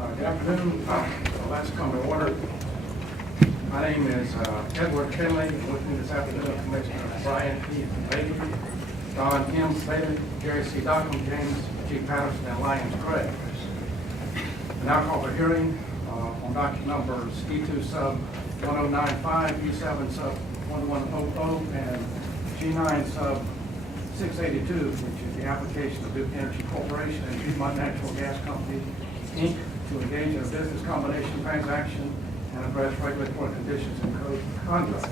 Good afternoon. Let's come to order. My name is Edward Finley. With me this afternoon, Commissioner Brian P. Bailey, Don M. Slater, Jerry C. Dockham, James G. Patterson, and Lyons Craig. I now call for hearing on document numbers E2 sub 1095, E7 sub 1100, and G9 sub 682, which is the application of Duke Energy Corporation and Piedmont Natural Gas Company, Inc., to engage in a business combination transaction and address regulatory conditions and code of conduct.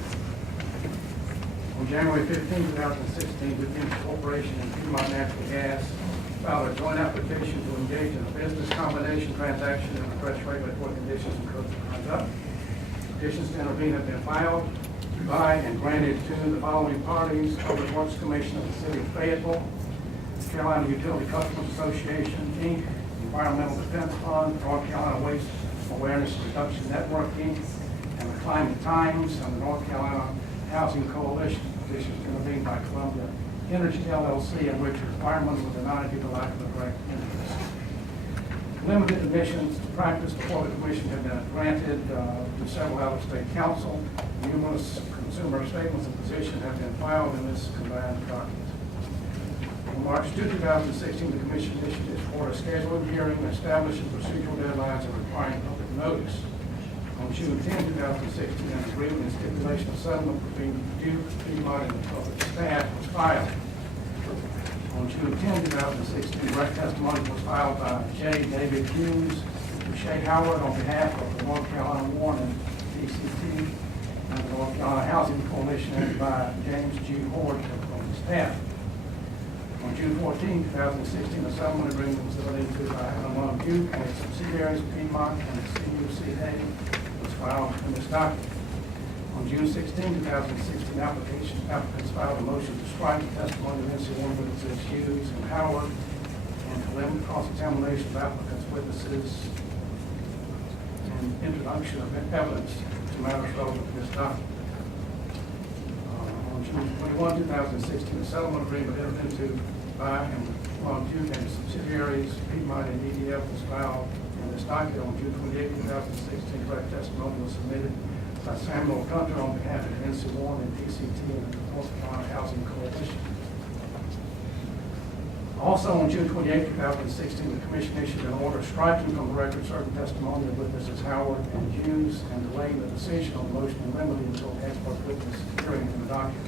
On January 15, 2016, Duke Energy Corporation and Piedmont Natural Gas filed a joint application to engage in a business combination transaction and address regulatory conditions and code of conduct. Petitions to intervene have been filed by and granted to the following parties: Public Works Commission of the City of Fayetteville, Carolina Utility Customers Association, Inc., Environmental Defense Fund, North Carolina Waste Awareness Reduction Network, Inc., and the Climate Times, and the North Carolina Housing Coalition. Petitions to intervene by Columbia Energy LLC, and Richard Fireman were denied due to lack of a direct interest. Limited admissions to practice before the commission have been granted to several out-of-state counsel. Numerous consumer statements of position have been filed in this combined document. On March 2, 2016, the commission issued its order scheduling hearing, establishing procedural deadlines and requiring public notice. On June 10, 2016, an agreement and stipulation of settlement between Duke, Piedmont, and the public staff was filed. On June 10, 2016, direct testimony was filed by J. David Hughes to Shay Howard on behalf of the North Carolina Warren DCT and the North Carolina Housing Coalition, and by James G. Horde on the staff. On June 14, 2016, a settlement agreement was entered into by Allen Duke and its subsidiaries, Piedmont and CUCA, was filed in this document. On June 16, 2016, applicants filed a motion to strike the testimony of NC1 witnesses Hughes and Howard and to limit cross-examination of applicants' witnesses and introduction of evidence to matters relevant to this document. On June 21, 2016, a settlement agreement entered into by and Duke and subsidiaries, Piedmont and EDF, was filed in this document. On June 28, 2016, direct testimony was submitted by Samuel Gunter on behalf of NC1 and DCT and the North Carolina Housing Coalition. Also on June 28, 2016, the commission issued an order striking from the record certain testimony of witnesses Howard and Hughes and delaying the decision on the motion in limine until expert witness hearing in the document.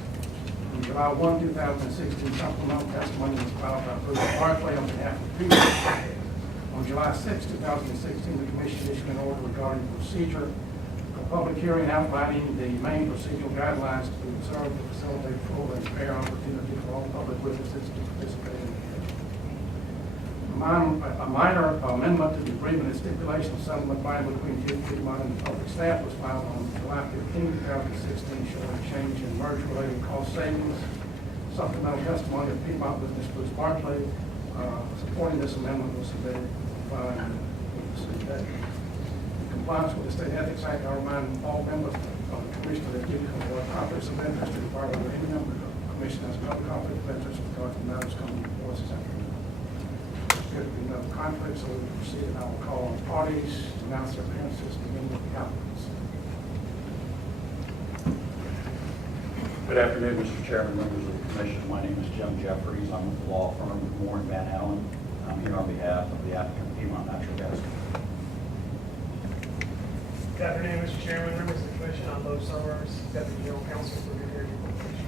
On July 1, 2016, supplemental testimony was filed by Bruce Barclay on behalf of Piedmont. On July 6, 2016, the commission issued an order regarding procedure for public hearing outlining the main procedural guidelines to be observed to facilitate full and fair opportunity for all public witnesses to participate in the hearing. A minor amendment to the agreement and stipulation of settlement by and between Duke, Piedmont, and the public staff was filed on July 15, 2016, showing a change in merger-related cost savings. Supplemental testimony of Piedmont witness Bruce Barclay supporting this amendment was submitted by the city today. In compliance with the State Ethics Act, I remind all members of the commission that Duke can avoid conflicts of interest in part of any member of the commission has no conflict of interest with regard to matters coming before us this afternoon. There will be no conflict, so we will proceed, and I will call on parties to announce their appearances, beginning with the applicants. Good afternoon, Mr. Chairman, members of the commission. My name is Jim Jeffries. I'm with the law firm Warren Van Allen. I'm here on behalf of the applicant Piedmont Natural Gas Company. Good afternoon, Mr. Chairman, members of the commission. I'm Bo Summers, Deputy General Counsel for the Energy Corporation.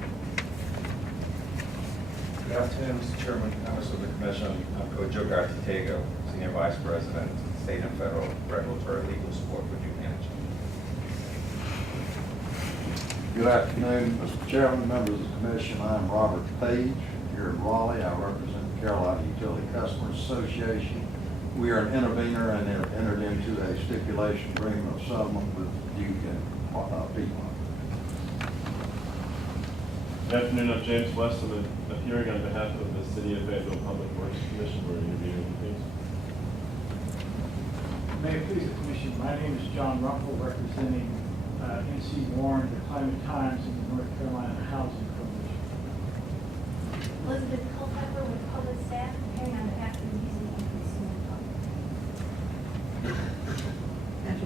Good afternoon, Mr. Chairman, members of the commission. I'm Coach Joe Gartitego, Senior Vice President, State and Federal Regulatory Legal Support for Duke Energy. Good afternoon, Mr. Chairman, members of the commission. I'm Robert Page here in Raleigh. I represent the Carolina Utility Customers Association. We are an intervener and have entered into a stipulation agreement of settlement with Duke and Piedmont. Good afternoon, I'm James West. I'm appearing on behalf of the City of Fayetteville Public Works Commission. We're interviewing, please. May it please the commission, my name is John Rumpel, representing NC Warren, the Climate Times, and the North Carolina Housing Coalition. Elizabeth Culpepper with public staff, appearing on behalf of the Museum and Consumer Public.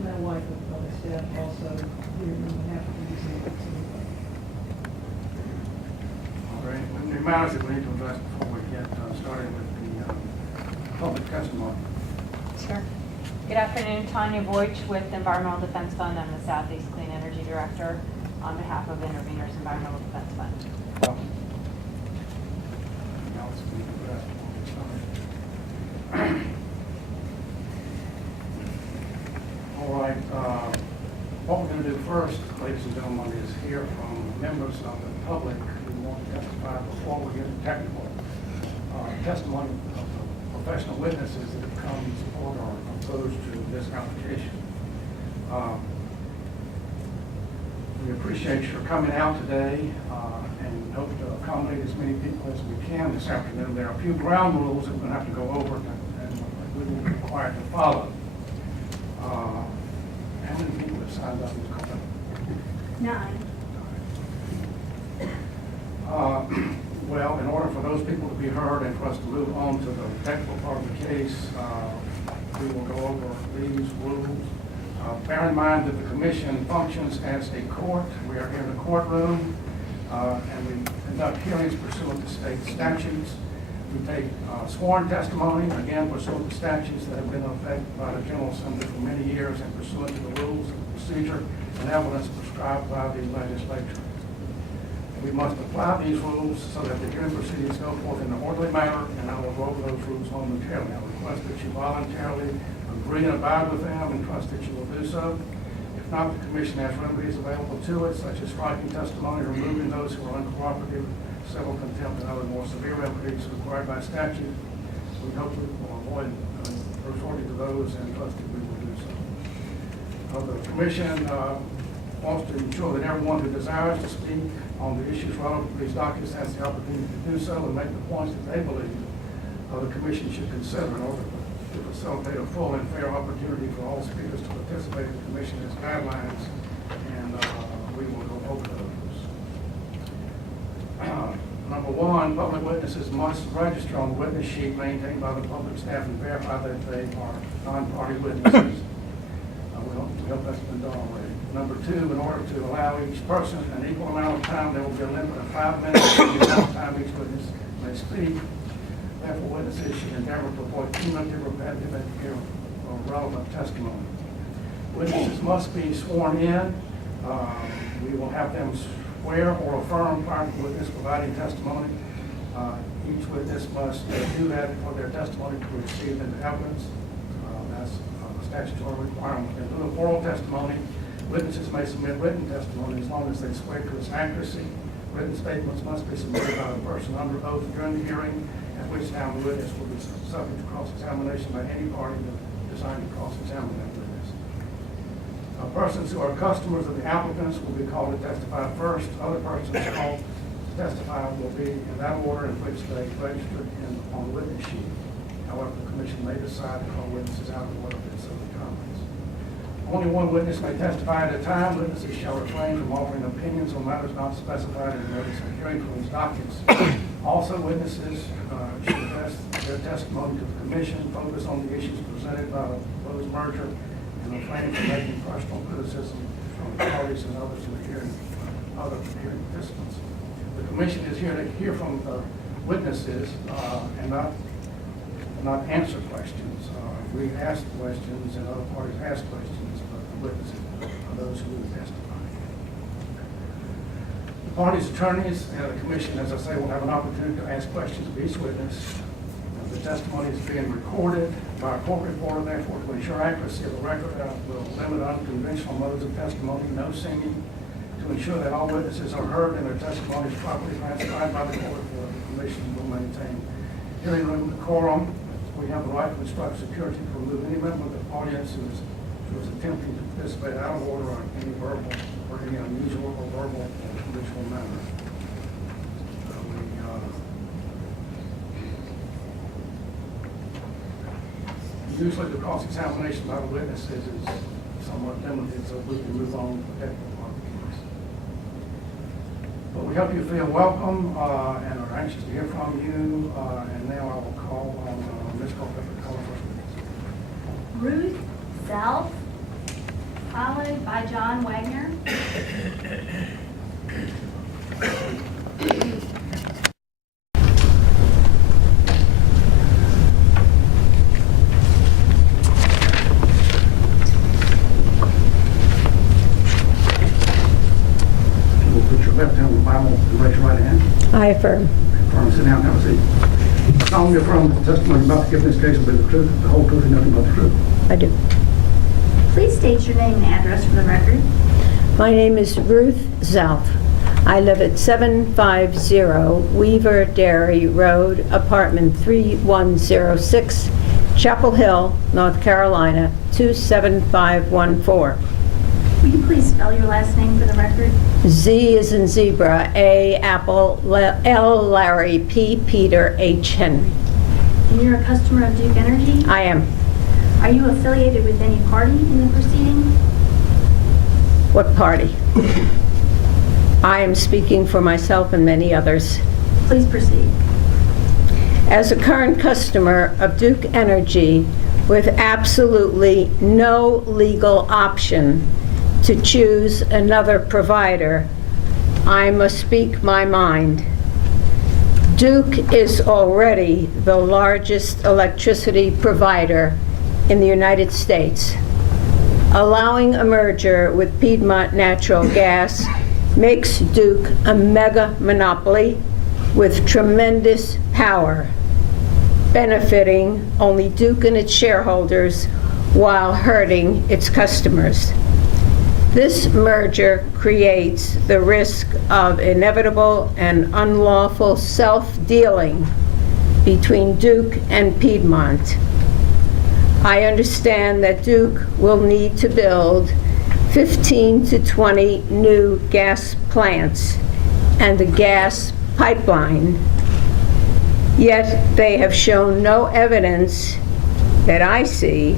my wife with public staff also here on behalf of the disabled. All right, let me remind us that we need to address before we get started with the public testimony. Sure. Good afternoon, Tanya Voigt with Environmental Defense Fund. I'm the Southeast Clean Energy Director on behalf of Intervenors Environmental Defense Fund. Welcome. Anything else we need to address before we get started? All right, what we're going to do first, ladies and gentlemen, is hear from members of the public who want to testify before we get technical testimony of the professional witnesses that have come to support or opposed to this application. We appreciate your coming out today and hope to accommodate as many people as we can this afternoon. There are a few ground rules that we're going to have to go over and we will be required to follow. How many people have signed up in this company? 9. Well, in order for those people to be heard and for us to move on to the technical part of the case, we will go over these rules. Bear in mind that the commission functions as a court. We are here in the courtroom, and we conduct hearings pursuant to state statutes. We take sworn testimony, again pursuant to statutes that have been in effect by the General Assembly for many years and pursuant to the rules of procedure and evidence prescribed by the legislature. We must apply these rules so that the hearing proceedings go forth in an orderly manner, and I will go over those rules momentarily. I request that you voluntarily agree and abide with them and trust that you will do so. If not, the commission has remedies available to it, such as striking testimony, removing those who are uncooperative, civil contempt, and other more severe remedies required by statute. We hope we will avoid resorting to those and trust that we will do so. The commission wants to ensure that everyone who desires to speak on the issues relevant to these documents has the opportunity to do so and make the points that they believe the commission should consider in order to facilitate a full and fair opportunity for all speakers to participate in the commission's guidelines, and we will go over those. Number one, public witnesses must register on the witness sheet maintained by the public staff and verify that they are non-party witnesses. We hope that's been done already. Number two, in order to allow each person an equal amount of time, there will be a limit of 5 minutes to the amount of time each witness may speak. Therefore, witnesses should endeavor to avoid cumulative, repetitive, or relevant testimony. Witnesses must be sworn in. We will have them swear or affirm prior to the witness providing testimony. Each witness must do that for their testimony to be received into evidence. That's a statutory requirement. In lieu of oral testimony, witnesses may submit written testimony as long as they swear to its accuracy. Written statements must be submitted by the person under oath during the hearing, at which time the witness will be subject to cross-examination by any party designed to cross-examine that witness. Persons who are customers of the applicants will be called to testify first. Other persons called to testify will be in that order in which they registered on the witness sheet. However, the commission may decide to call witnesses out of order if so determines. Only one witness may testify at a time. Witnesses shall refrain from offering opinions on matters not specified in the notice of hearing from these documents. Also, witnesses should address their testimony to the commission, focus on the issues presented by the proposed merger, and refrain from making personal criticism from the parties and others in the hearing, other hearing participants. The commission is here to hear from the witnesses and not answer questions. We ask questions and other parties ask questions, but the witnesses are those who will testify. The parties' attorneys and the commission, as I say, will have an opportunity to ask questions of each witness. The testimony is being recorded by a court reporter, therefore, to ensure accuracy of the record, will limit unconventional modes of testimony, no singing, to ensure that all witnesses are heard and their testimony is properly transcribed by the court reporter. The commission will maintain hearing room decorum. We have the right to instruct security to remove any member of the audience who is attempting to participate out of order on any verbal or any unusual or verbal or habitual manner. Usually the cross-examination by the witnesses is somewhat limited, so we can move on to the technical part of the case. But we hope you feel welcome and are anxious to hear from you. And now I will call on Ms. Culpepper to call the first witness. Ruth South. followed by John Wagner. We'll put your left hand on the Bible and raise your right hand. I affirm. Affirm, sit down, have a seat. Solemnly affirm that the testimony about to give in this case will be the truth, the whole truth, and nothing but the truth. I do. Please state your name and address for the record. My name is Ruth Zalf. I live at 750 Weaver Dairy Road, apartment 3106, Chapel Hill, North Carolina, 27514. Will you please spell your last name for the record? Z is in zebra, A apple, L Larry, P Peter, H Henry. And you're a customer of Duke Energy? I am. Are you affiliated with any party in the proceeding? What party? I am speaking for myself and many others. Please proceed. As a current customer of Duke Energy with absolutely no legal option to choose another provider, I must speak my mind. Duke is already the largest electricity provider in the United States. Allowing a merger with Piedmont Natural Gas makes Duke a mega monopoly with tremendous power, benefiting only Duke and its shareholders while hurting its customers. This merger creates the risk of inevitable and unlawful self-dealing between Duke and Piedmont. I understand that Duke will need to build 15 to 20 new gas plants and a gas pipeline, yet they have shown no evidence that I see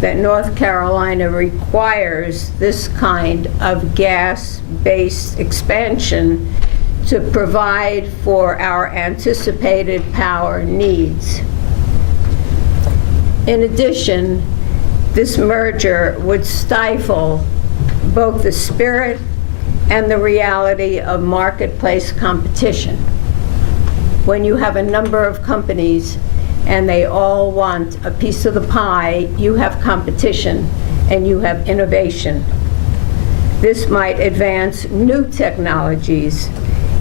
that North Carolina requires this kind of gas-based expansion to provide for our anticipated power needs. In addition, this merger would stifle both the spirit and the reality of marketplace competition. When you have a number of companies and they all want a piece of the pie, you have competition and you have innovation. This might advance new technologies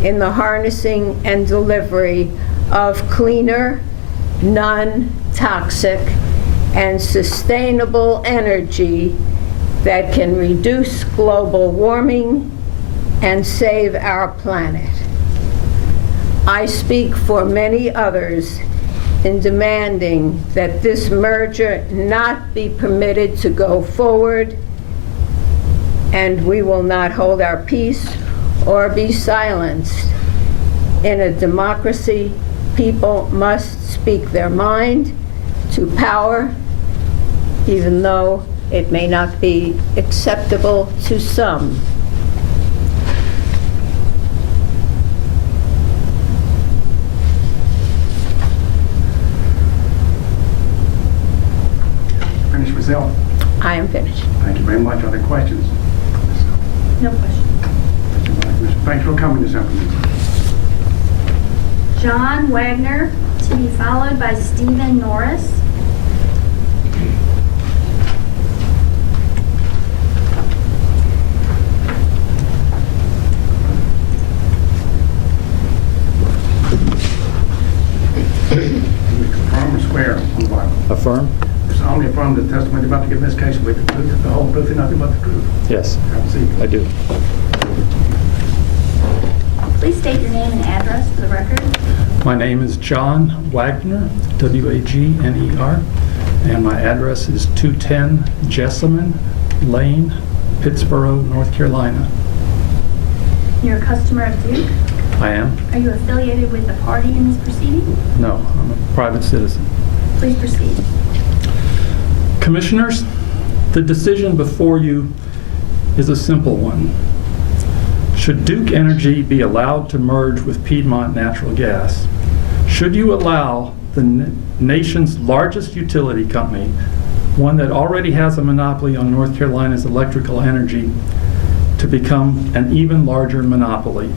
in the harnessing and delivery of cleaner, non-toxic, and sustainable energy that can reduce global warming and save our planet. I speak for many others in demanding that this merger not be permitted to go forward, and we will not hold our peace or be silenced. In a democracy, people must speak their mind to power, even though it may not be acceptable to some. Finish myself. I am finished. Thank you very much. Are there questions? No question. Thanks for coming this afternoon. John Wagner, to be followed by Stephen Norris. Affirm or swear on the Bible? Affirm? Solemnly affirm that the testimony about to give in this case will be the truth, the whole truth, and nothing but the truth. Yes, Have a seat. I do. Please state your name and address for the record. My name is John Wagner, W-A-G-N-E-R, and my address is 210 Jessamine Lane, Pittsboro, North Carolina. You're a customer of Duke. I am? Are you affiliated with a party in this proceeding? No, I'm a private citizen. Please proceed. Commissioners, the decision before you is a simple one. Should Duke Energy be allowed to merge with Piedmont Natural Gas? Should you allow the nation's largest utility company one that already has a monopoly on North Carolina's electrical energy, to become an even larger monopoly.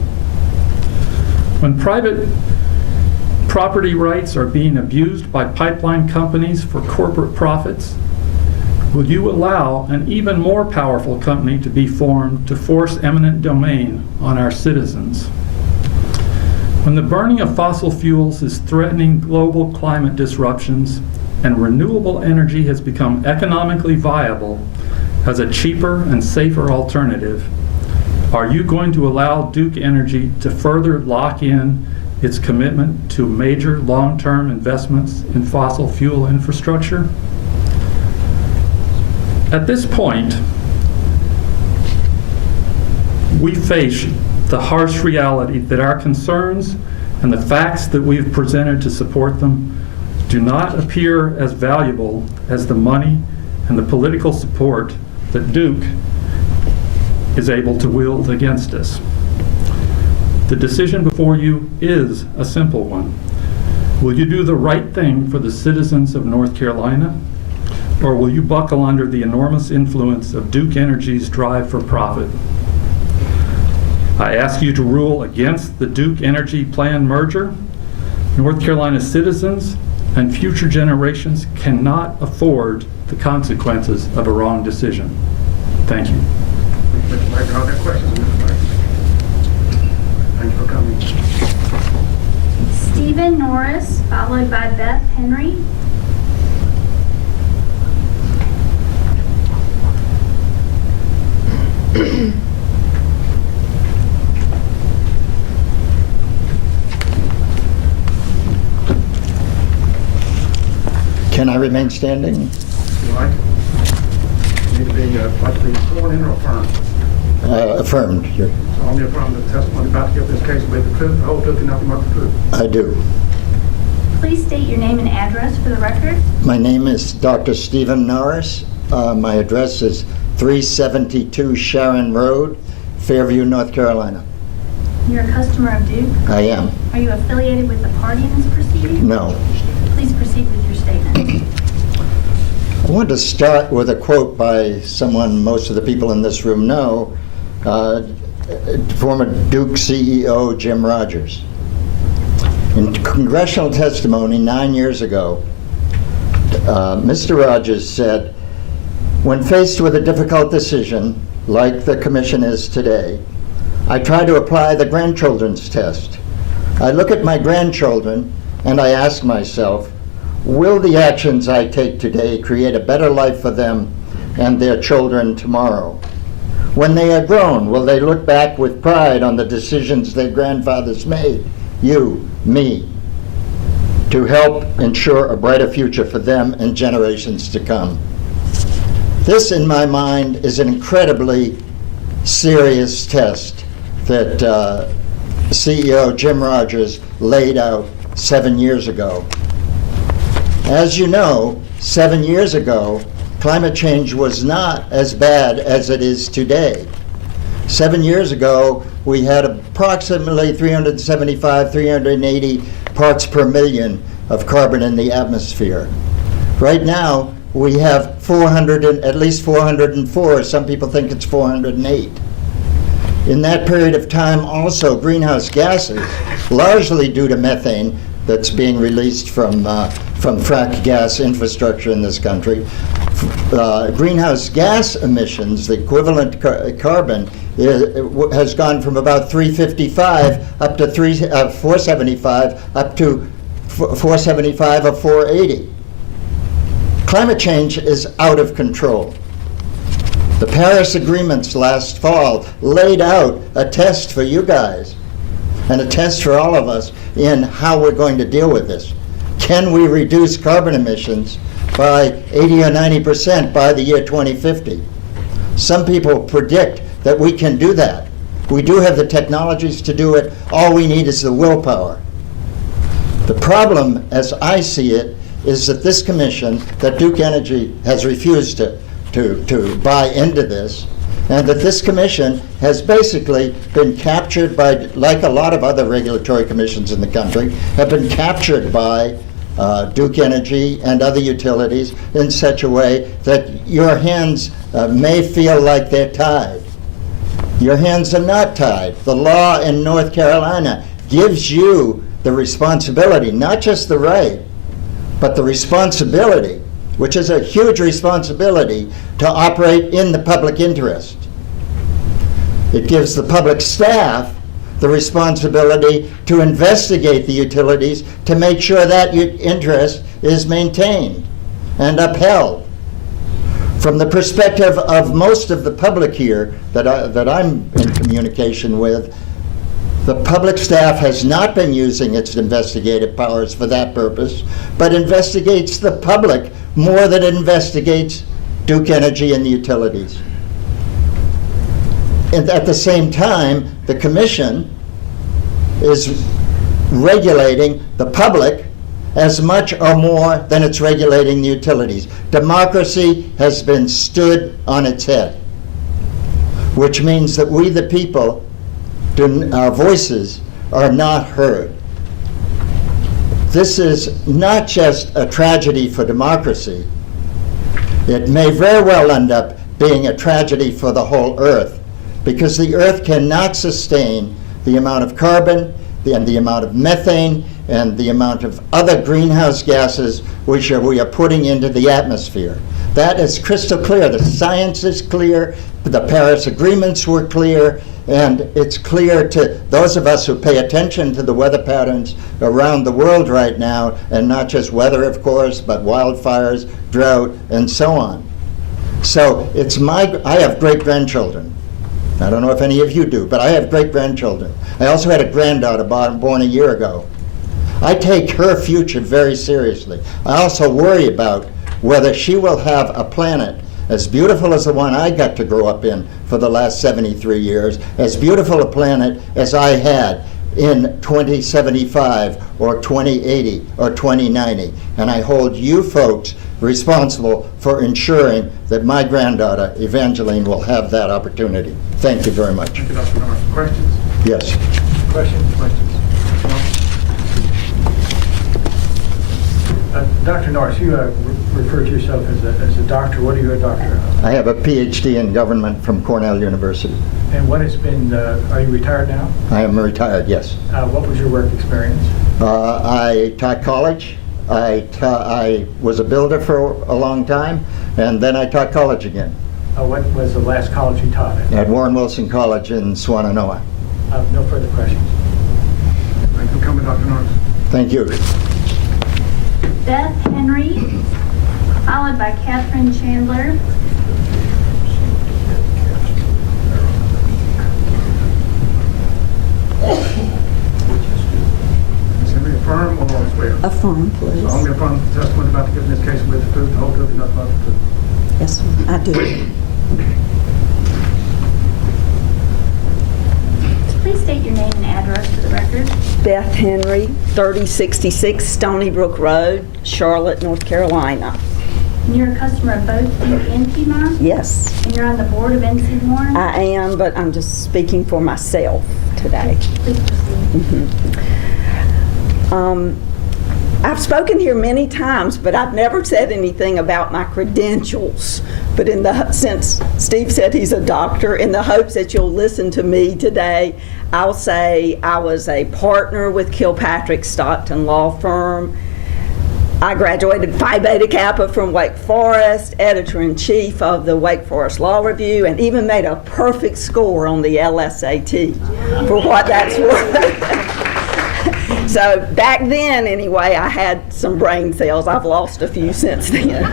When private property rights are being abused by pipeline companies for corporate profits, will you allow an even more powerful company to be formed to force eminent domain on our citizens? When the burning of fossil fuels is threatening global climate disruptions and renewable energy has become economically viable as a cheaper and safer alternative, are you going to allow Duke Energy to further lock in its commitment to major long-term investments in fossil fuel infrastructure? At this point, we face the harsh reality that our concerns and the facts that we've presented to support them do not appear as valuable as the money and the political support that Duke is able to wield against us. The decision before you is a simple one. Will you do the right thing for the citizens of North Carolina, or will you buckle under the enormous influence of Duke Energy's drive for profit? I ask you to rule against the Duke Energy Plan merger. North Carolina citizens and future generations cannot afford the consequences of a wrong decision. Thank you. Mr. Wagner, are there questions, Mr. Wagner? Thank you for coming. Stephen Norris, followed by Beth Henry. Can I remain standing? You like? Need to be, like to be sworn in or affirmed? Affirmed. Solemnly affirm the testimony about to give this case will be the truth, the whole truth, and nothing but the truth. I do. Please state your name and address for the record. My name is Dr. Stephen Norris. My address is 372 Sharon Road, Fairview, North Carolina. You're a customer of Duke. I am. Are you affiliated with the party in this proceeding? No. Please proceed with your statement. I want to start with a quote by someone most of the people in this room know, former Duke CEO Jim Rogers. In congressional testimony 9 years ago, Mr. Rogers said, "When faced with a difficult decision, like the commission is today, I try to apply the grandchildren's test. I look at my grandchildren and I ask myself, will the actions I take today create a better life for them and their children tomorrow? When they are grown, will they look back with pride on the decisions their grandfathers made, you, me, to help ensure a brighter future for them and generations to come?" This, in my mind, is an incredibly serious test that CEO Jim Rogers laid out 7 years ago. As you know, 7 years ago, climate change was not as bad as it is today. 7 years ago, we had approximately 375, 380 parts per million of carbon in the atmosphere. Right now, we have at least 404. Some people think it's 408. In that period of time, also, greenhouse gases, largely due to methane that's being released from frack gas infrastructure in this country, greenhouse gas emissions, the equivalent carbon, has gone from about 355 up to 475 up to 475 or 480. Climate change is out of control. The Paris agreements last fall laid out a test for you guys and a test for all of us in how we're going to deal with this. Can we reduce carbon emissions by 80 or 90% by the year 2050? Some people predict that we can do that. We do have the technologies to do it. All we need is the willpower. The problem, as I see it, is that this commission, that Duke Energy has refused to buy into this, and that this commission has basically been captured by, like a lot of other regulatory commissions in the country, have been captured by Duke Energy and other utilities in such a way that your hands may feel like they're tied. Your hands are not tied. The law in North Carolina gives you the responsibility, not just the right, but the responsibility, which is a huge responsibility, to operate in the public interest. It gives the public staff the responsibility to investigate the utilities to make sure that interest is maintained and upheld. From the perspective of most of the public here that I'm in communication with, the public staff has not been using its investigative powers for that purpose, but investigates the public more than it investigates Duke Energy and the utilities. And at the same time, the commission is regulating the public as much or more than it's regulating the utilities. Democracy has been stood on its head, which means that we, the people, our voices are not heard. This is not just a tragedy for democracy. It may very well end up being a tragedy for the whole earth, because the earth cannot sustain the amount of carbon and the amount of methane and the amount of other greenhouse gases which we are putting into the atmosphere. That is crystal clear. The science is clear, the Paris agreements were clear, and it's clear to those of us who pay attention to the weather patterns around the world right now, and not just weather, of course, but wildfires, drought, and so on. So I have great-grandchildren. I don't know if any of you do, but I have great-grandchildren. I also had a granddaughter born a year ago. I take her future very seriously. I also worry about whether she will have a planet as beautiful as the one I got to grow up in for the last 73 years, as beautiful a planet as I had in 2075 or 2080 or 2090. And I hold you folks responsible for ensuring that my granddaughter, Evangeline, will have that opportunity. Thank you very much. Thank you, Dr. Norris. Questions? Yes. Questions? Dr. Norris, you refer to yourself as a doctor. What are you a doctor of? I have a PhD in government from Cornell University. And what has been, are you retired now? I am retired, yes. What was your work experience? I taught college. I was a builder for a long time, and then I taught college again. What was the last college you taught at? At Warren Wilson College in Swannanoa. No further questions. Thank you for coming, Dr. Norris. Thank you. Beth Henry, followed by Catherine Chandler. Ms. Henry, affirm or swear? Affirm, please. So I'm going to affirm the testimony about to give in this case with the truth, the whole truth, and nothing but the truth. Yes, I do. Please state your name and address for the record. Beth Henry, 3066 Stony Brook Road, Charlotte, North Carolina. And you're a customer of both Duke and Piedmont? Yes, And you're on the board of NC Warren? I am, but I'm just speaking for myself today. Please proceed. I've spoken here many times, but I've never said anything about my credentials. But since Steve said he's a doctor, in the hopes that you'll listen to me today, I'll say I was a partner with Kilpatrick Stockton Law Firm. I graduated Phi Beta Kappa from Wake Forest, editor-in-chief of the Wake Forest Law Review, and even made a perfect score on the LSAT, for what that's worth. So back then, anyway, I had some brain cells. I've lost a few since then.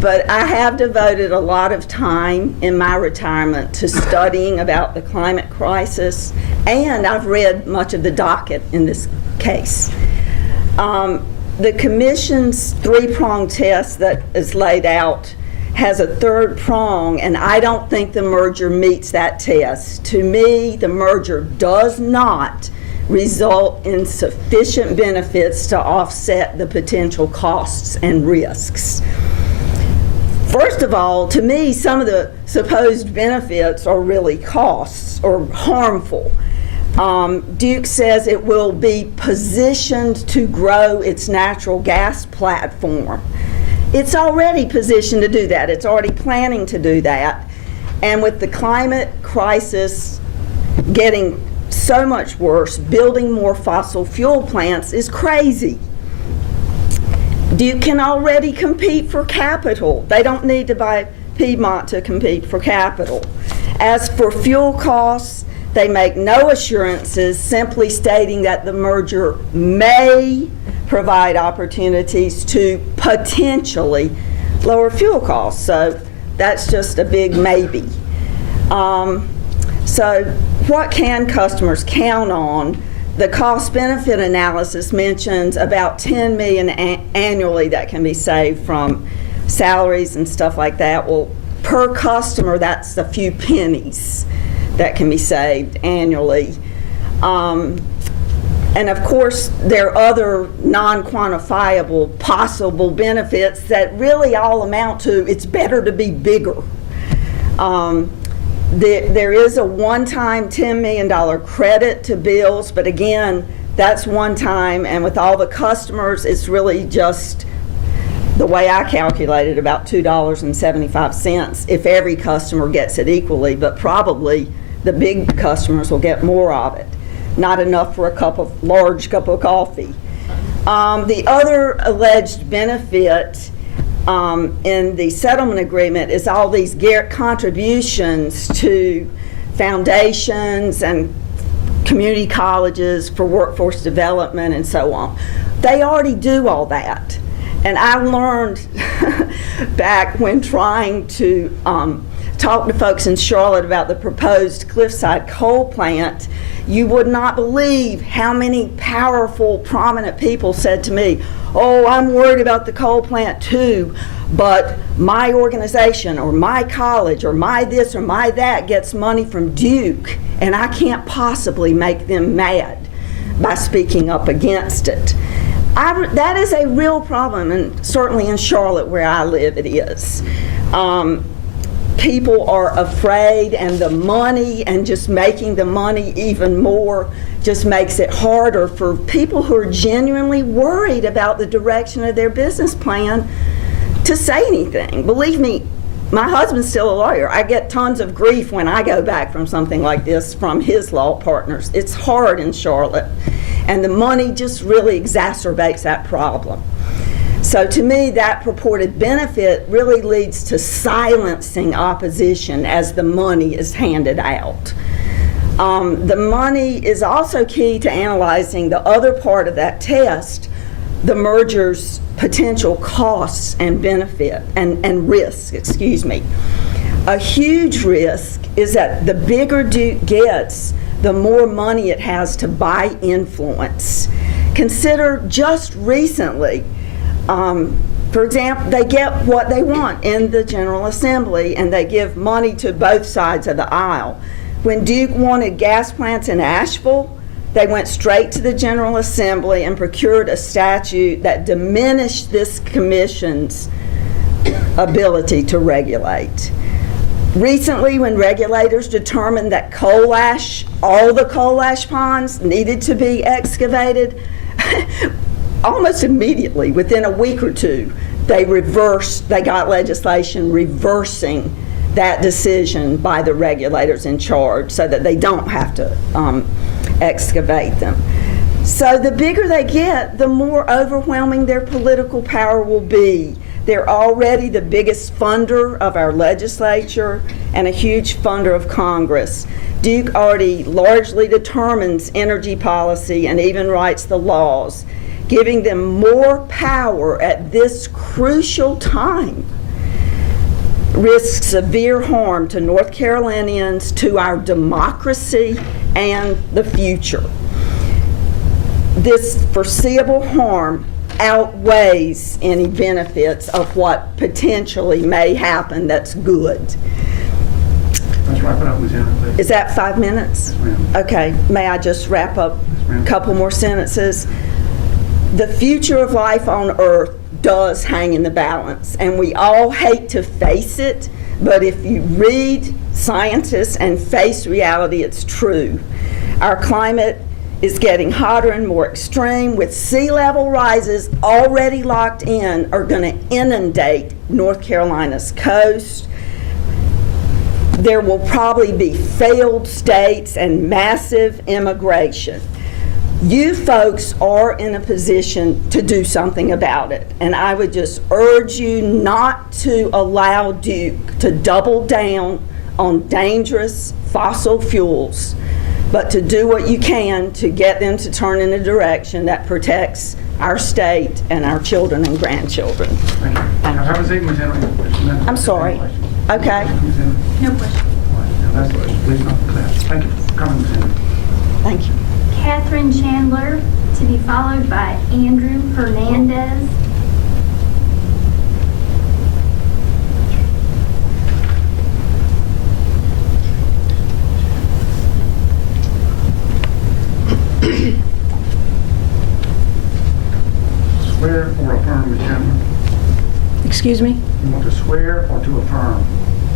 But I have devoted a lot of time in my retirement to studying about the climate crisis, and I've read much of the docket in this case. The Commission's three-prong test that is laid out has a third prong, and I don't think the merger meets that test. To me, the merger does not result in sufficient benefits to offset the potential costs and risks. First of all, to me, some of the supposed benefits are really costs or harmful. Duke says it will be positioned to grow its natural gas platform. It's already positioned to do that. It's already planning to do that. And with the climate crisis getting so much worse, building more fossil fuel plants is crazy. Duke can already compete for capital. They don't need to buy Piedmont to compete for capital. As for fuel costs, they make no assurances, simply stating that the merger may provide opportunities to potentially lower fuel costs. So that's just a big maybe. So what can customers count on? The cost-benefit analysis mentions about $10 million annually that can be saved from salaries and stuff like that. Well, per customer, that's a few pennies that can be saved annually. And of course, there are other non-quantifiable possible benefits that really all amount to it's better to be bigger. There is a one-time $10 million credit to bills, but again, that's one time, and with all the customers, it's really just, the way I calculated, about $2.75 if every customer gets it equally, but probably the big customers will get more of it. Not enough for a large cup of coffee. The other alleged benefit in the settlement agreement is all these contributions to foundations and community colleges for workforce development and so on. They already do all that. And I learned back when trying to talk to folks in Charlotte about the proposed Cliffside coal plant, you would not believe how many powerful, prominent people said to me, "Oh, I'm worried about the coal plant too, but my organization or my college or my this or my that gets money from Duke, and I can't possibly make them mad by speaking up against it." That is a real problem, and certainly in Charlotte where I live it is. People are afraid, and the money and just making the money even more just makes it harder for people who are genuinely worried about the direction of their business plan to say anything. Believe me, my husband's still a lawyer. I get tons of grief when I go back from something like this from his law partners. It's hard in Charlotte, and the money just really exacerbates that problem. So to me, that purported benefit really leads to silencing opposition as the money is handed out. The money is also key to analyzing the other part of that test, the merger's potential costs and benefit and risk, excuse me. A huge risk is that the bigger Duke gets, the more money it has to buy influence. Consider just recently, for example, they get what they want in the General Assembly, and they give money to both sides of the aisle. When Duke wanted gas plants in Asheville, they went straight to the General Assembly and procured a statute that diminished this commission's ability to regulate. Recently, when regulators determined that coal ash, all the coal ash ponds needed to be excavated, almost immediately, within a week or two, they got legislation reversing that decision by the regulators in charge so that they don't have to excavate them. So the bigger they get, the more overwhelming their political power will be. They're already the biggest funder of our legislature and a huge funder of Congress. Duke already largely determines energy policy and even writes the laws, giving them more power at this crucial time risks severe harm to North Carolinians, to our democracy, and the future. This foreseeable harm outweighs any benefits of what potentially may happen that's good. Let's wrap it up, Ms. Henry, please. Is that 5 minutes? Yes, ma'am. Okay, may I just wrap up ma'am. a couple more sentences? The future of life on Earth does hang in the balance, and we all hate to face it, but if you read scientists and face reality, it's true. Our climate is getting hotter and more extreme, with sea level rises already locked in are going to inundate North Carolina's coast. There will probably be failed states and massive immigration. You folks are in a position to do something about it, and I would just urge you not to allow Duke to double down on dangerous fossil fuels, but to do what you can to get them to turn in a direction that protects our state and our children and grandchildren. Thank you. Have a seat, Ms. Henry. I'm sorry. Okay. Ms. Henry. No question. Now, that's please not class. Thank you for coming, Ms. Henry. Thank you. Catherine Chandler, to be followed by Andrew Hernandez. Swear or affirm, Ms. Chandler? Excuse me? You want to swear or to affirm?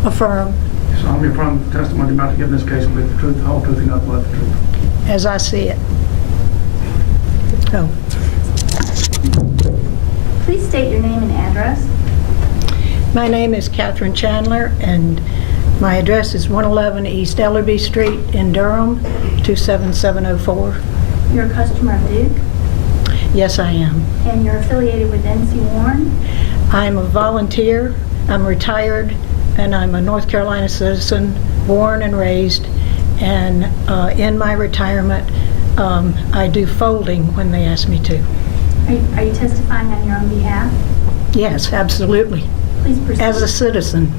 Affirm, You solemnly affirm the testimony you're about to give in this case will be the truth, the whole truth, and nothing but the truth. as I see it. Oh, Please state your name and address. my name is Catherine Chandler, and my address is 111 East Ellerby Street in Durham, 27704. You're a customer of Duke, Yes, I am. and you're affiliated with NC Warren. I'm a volunteer, I'm retired, and I'm a North Carolina citizen, born and raised, and in my retirement, I do folding when they ask me to. Are you testifying on your own behalf? Yes, absolutely. Please proceed. As a citizen,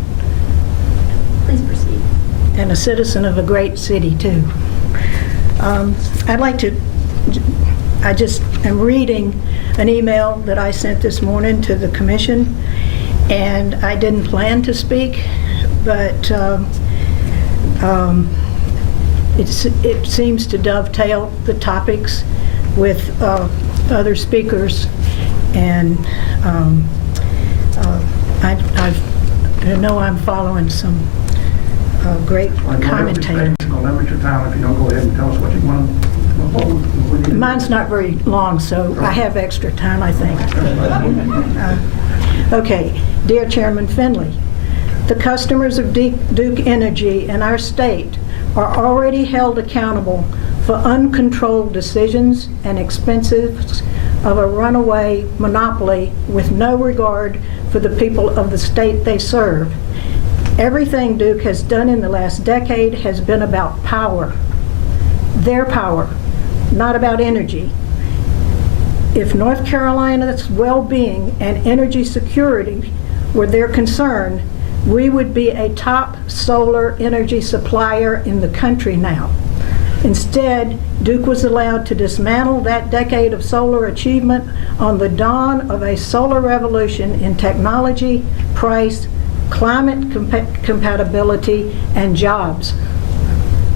Please proceed. and a citizen of a great city, too. I just am reading an email that I sent this morning to the commission, and I didn't plan to speak, but it seems to dovetail the topics with other speakers, and I know I'm following some great commentators. I'll limit your time if you don't go ahead and tell us what you want to propose. Mine's not very long, so I have extra time, I think. Okay, dear Chairman Finley, the customers of Duke Energy in our state are already held accountable for uncontrolled decisions and expenses of a runaway monopoly with no regard for the people of the state they serve. Everything Duke has done in the last decade has been about power, their power, not about energy. If North Carolina's well-being and energy security were their concern, we would be a top solar energy supplier in the country now. Instead, Duke was allowed to dismantle that decade of solar achievement on the dawn of a solar revolution in technology, price, climate compatibility, and jobs.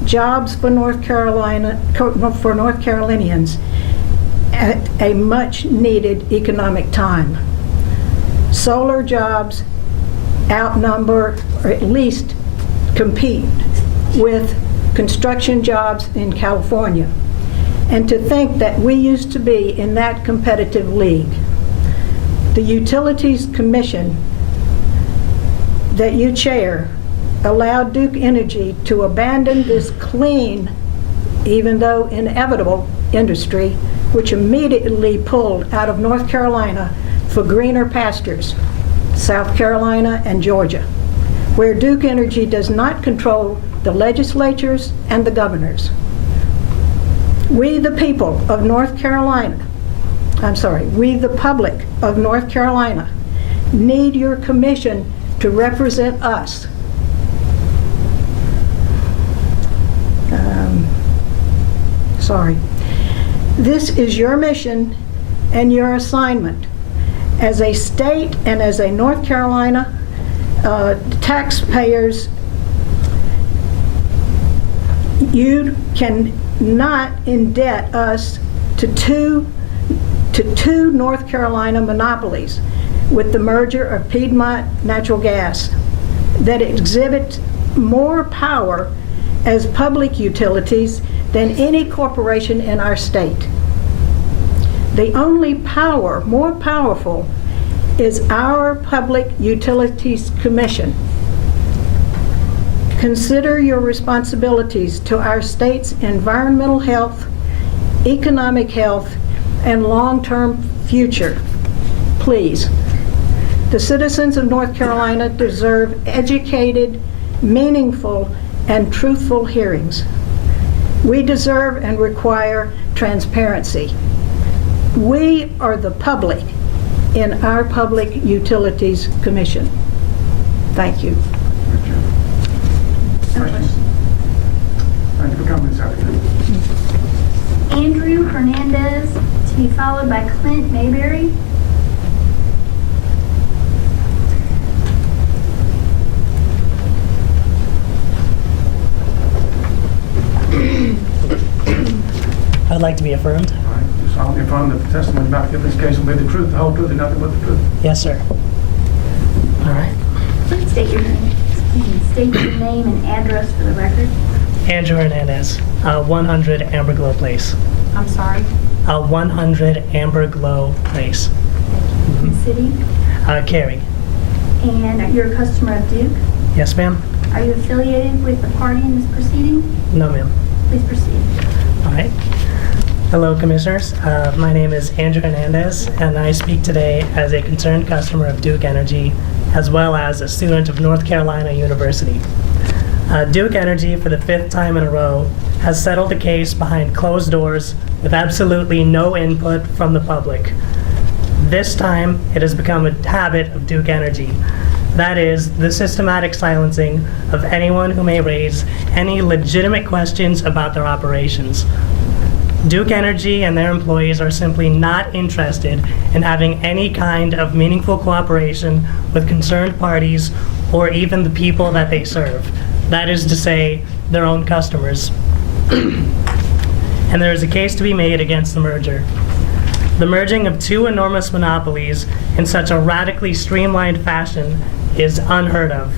Jobs for North Carolinians at a much-needed economic time. Solar jobs outnumber, or at least compete with, construction jobs in California. And to think that we used to be in that competitive league. The Utilities Commission that you chair allowed Duke Energy to abandon this clean, even though inevitable, industry, which immediately pulled out of North Carolina for greener pastures, South Carolina and Georgia, where Duke Energy does not control the legislatures and the governors. We, the people of North Carolina, we, the public of North Carolina, need your commission to represent us. This is your mission and your assignment. As a state and as a North Carolina taxpayers, you cannot indebt us to two North Carolina monopolies with the merger of Piedmont Natural Gas that exhibit more power as public utilities than any corporation in our state. The only power more powerful is our Public Utilities Commission. Consider your responsibilities to our state's environmental health, economic health, and long-term future. Please. The citizens of North Carolina deserve educated, meaningful, and truthful hearings. We deserve and require transparency. We are the public in our Public Utilities Commission. Thank you. Thank you for coming this afternoon. Andrew Hernandez, to be followed by Clint Mayberry. I'd like to be affirmed. All right, you solemnly affirm that the testimony about to give this case will be the truth, the whole truth, and nothing but the truth. Yes, sir. All right. Please state your name. State your name and address for the record. Andrew Hernandez, 100 Amber Glow Place. I'm sorry. 100 Amber Glow Place. City. Cary. And you're a customer of Duke. Yes, ma'am. Are you affiliated with the party in this proceeding? No, ma'am. Please proceed. All right. Hello, Commissioners. My name is Andrew Hernandez, and I speak today as a concerned customer of Duke Energy, as well as a student of North Carolina University. Duke Energy, for the 5th time in a row, has settled the case behind closed doors with absolutely no input from the public. This time, it has become a habit of Duke Energy. That is, the systematic silencing of anyone who may raise any legitimate questions about their operations. Duke Energy and their employees are simply not interested in having any kind of meaningful cooperation with concerned parties or even the people that they serve. That is to say, their own customers. And there is a case to be made against the merger. The merging of two enormous monopolies in such a radically streamlined fashion is unheard of.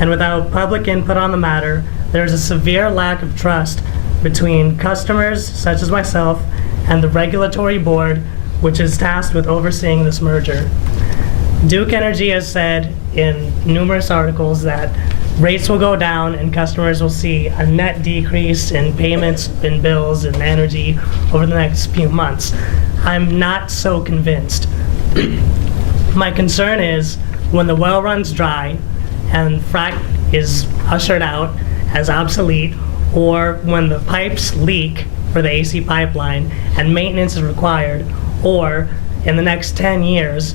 And without public input on the matter, there is a severe lack of trust between customers, such as myself, and the regulatory board, which is tasked with overseeing this merger. Duke Energy has said in numerous articles that rates will go down and customers will see a net decrease in payments and bills and energy over the next few months. I'm not so convinced. My concern is when the well runs dry and frac is ushered out as obsolete, or when the pipes leak for the AC pipeline and maintenance is required, or in the next 10 years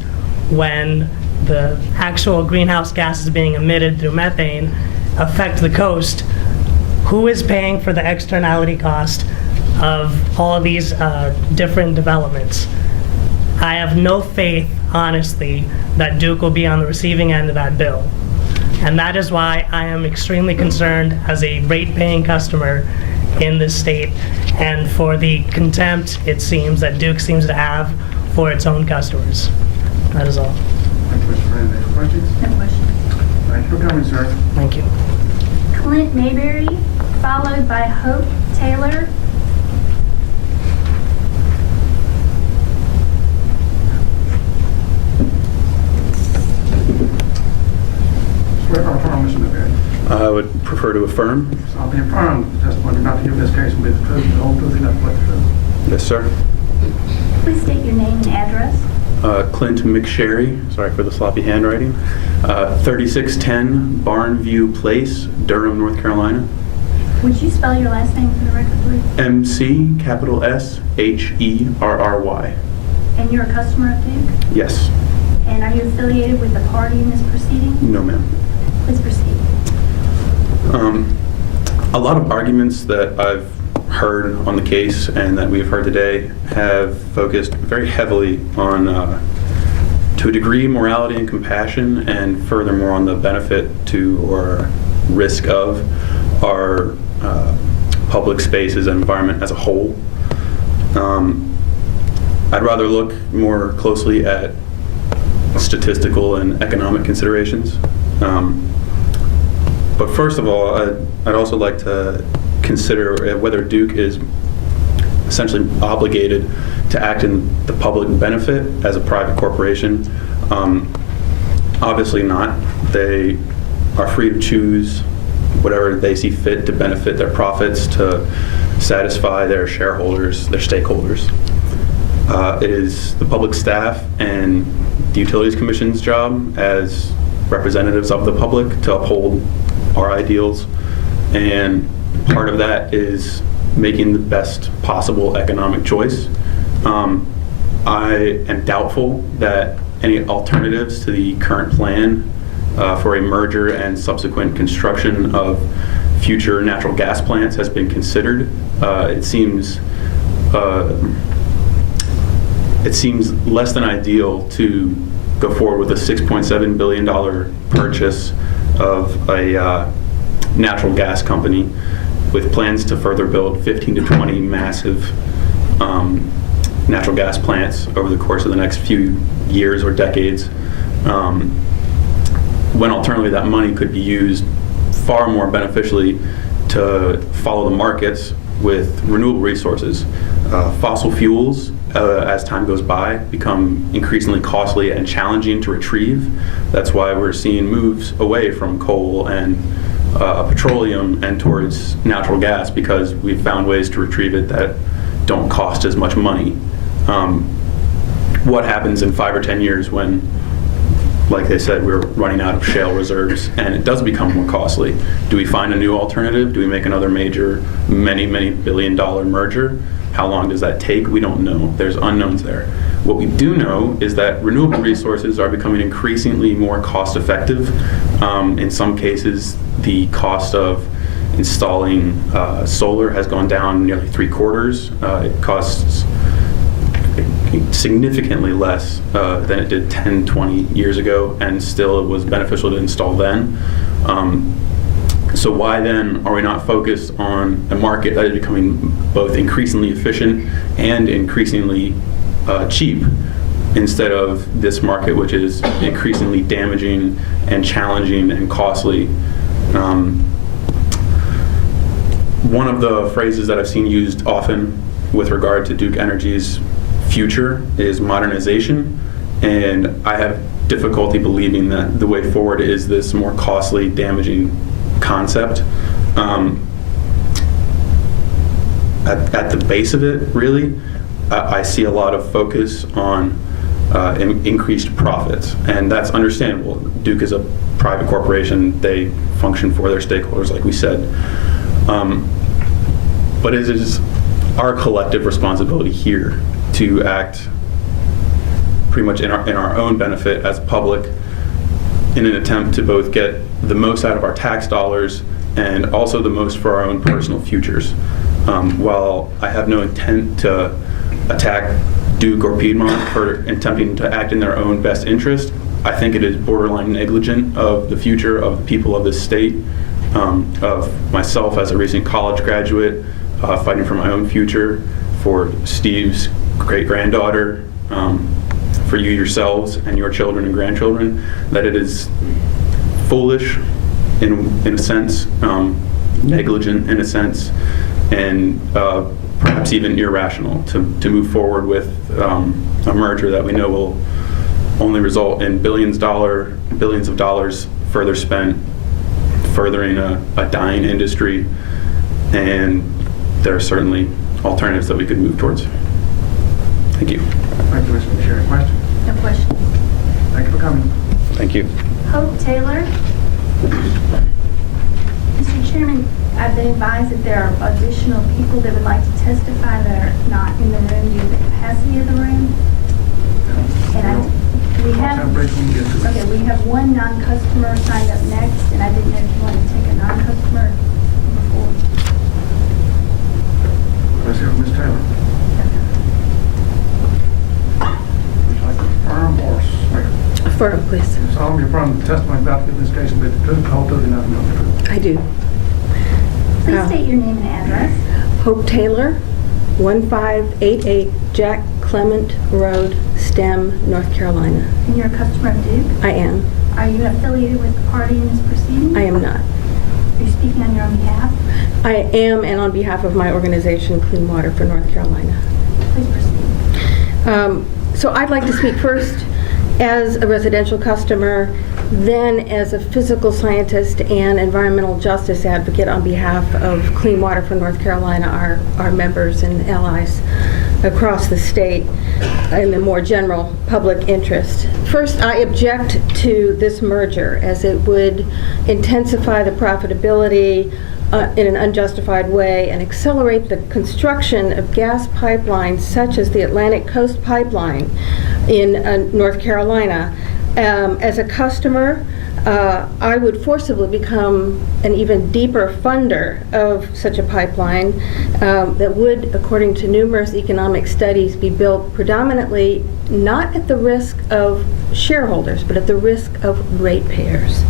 when the actual greenhouse gases being emitted through methane affect the coast, who is paying for the externality cost of all of these different developments? I have no faith, honestly, that Duke will be on the receiving end of that bill. And that is why I am extremely concerned as a rate-paying customer in this state and for the contempt, it seems, that Duke seems to have for its own customers. That is all. Thank you, Mr. Brandon. Any questions? No questions. Thank you for coming, sir. Thank you. Clint Mayberry, followed by Hope Taylor. Swear or affirm, Mr. Mayberry? I would prefer to affirm. Solemnly affirm the testimony about to give this case will be the truth, the whole truth, and nothing but the truth. Yes, sir. Please state your name and address. Clint McSherry, sorry for the sloppy handwriting, 3610 Barnview Place, Durham, North Carolina. Would you spell your last name for the record, please? MC, capital S, H-E-R-R-Y. And you're a customer of Duke? Yes. And are you affiliated with the party in this proceeding? No, ma'am. Please proceed. A lot of arguments that I've heard on the case and that we've heard today have focused very heavily on, to a degree, morality and compassion, and furthermore on the benefit to or risk of our public spaces and environment as a whole. I'd rather look more closely at statistical and economic considerations. But first of all, I'd also like to consider whether Duke is essentially obligated to act in the public benefit as a private corporation. Obviously not. They are free to choose whatever they see fit to benefit their profits, to satisfy their shareholders, their stakeholders. It is the public staff and the Utilities Commission's job as representatives of the public to uphold our ideals, and part of that is making the best possible economic choice. I am doubtful that any alternatives to the current plan for a merger and subsequent construction of future natural gas plants has been considered. It seems less than ideal to go forward with a $6.7 billion purchase of a natural gas company with plans to further build 15 to 20 massive natural gas plants over the course of the next few years or decades, when alternatively that money could be used far more beneficially to follow the markets with renewable resources. Fossil fuels, as time goes by, become increasingly costly and challenging to retrieve. That's why we're seeing moves away from coal and petroleum and towards natural gas, because we've found ways to retrieve it that don't cost as much money. What happens in 5 or 10 years when, like they said, we're running out of shale reserves and it does become more costly? Do we find a new alternative? Do we make another major, many billion-dollar merger? How long does that take? We don't know. There's unknowns there. What we do know is that renewable resources are becoming increasingly more cost-effective. In some cases, the cost of installing solar has gone down nearly 3/4. It costs significantly less than it did 10, 20 years ago, and still it was beneficial to install then. So why then are we not focused on a market that is becoming both increasingly efficient and increasingly cheap, instead of this market which is increasingly damaging and challenging and costly? One of the phrases that I've seen used often with regard to Duke Energy's future is modernization, and I have difficulty believing that the way forward is this more costly, damaging concept. At the base of it, really, I see a lot of focus on increased profits, and that's understandable. Duke is a private corporation. They function for their stakeholders, like we said. But it is our collective responsibility here to act pretty much in our own benefit as public, in an attempt to both get the most out of our tax dollars and also the most for our own personal futures. While I have no intent to attack Duke or Piedmont for attempting to act in their own best interest, I think it is borderline negligent of the future of the people of this state, of myself as a recent college graduate, fighting for my own future, for Steve's great-granddaughter, for you yourselves and your children and grandchildren, that it is foolish in a sense, negligent in a sense, and perhaps even irrational to move forward with a merger that we know will only result in billions of dollars further spent, furthering a dying industry, and there are certainly alternatives that we could move towards. Thank you. Thank you, Mr. Chair. Question? No question. Thank you for coming. Thank you. Hope Taylor. Mr. Chairman, I've been advised that there are additional people that would like to testify that are not in the room due to the capacity of the room. And we have one non-customer signed up next, and I didn't know if you wanted to take a non-customer before. Let's hear from Ms. Taylor. Would you like to affirm or swear? Affirm, please. You solemnly affirm the testimony about to give in this case will be the truth, the whole truth, and nothing but the truth. I do. Please state your name and address. Hope Taylor, 1588 Jack Clement Road, Stem, North Carolina. And you're a customer of Duke? I am. Are you affiliated with the party in this proceeding? I am not. Are you speaking on your own behalf? I am, and on behalf of my organization, Clean Water for North Carolina. Please proceed. So I'd like to speak first as a residential customer, then as a physical scientist and environmental justice advocate on behalf of Clean Water for North Carolina, our members and allies across the state in the more general public interest. First, I object to this merger as it would intensify the profitability in an unjustified way and accelerate the construction of gas pipelines such as the Atlantic Coast Pipeline in North Carolina. As a customer, I would forcibly become an even deeper funder of such a pipeline that would, according to numerous economic studies, be built predominantly not at the risk of shareholders, but at the risk of ratepayers.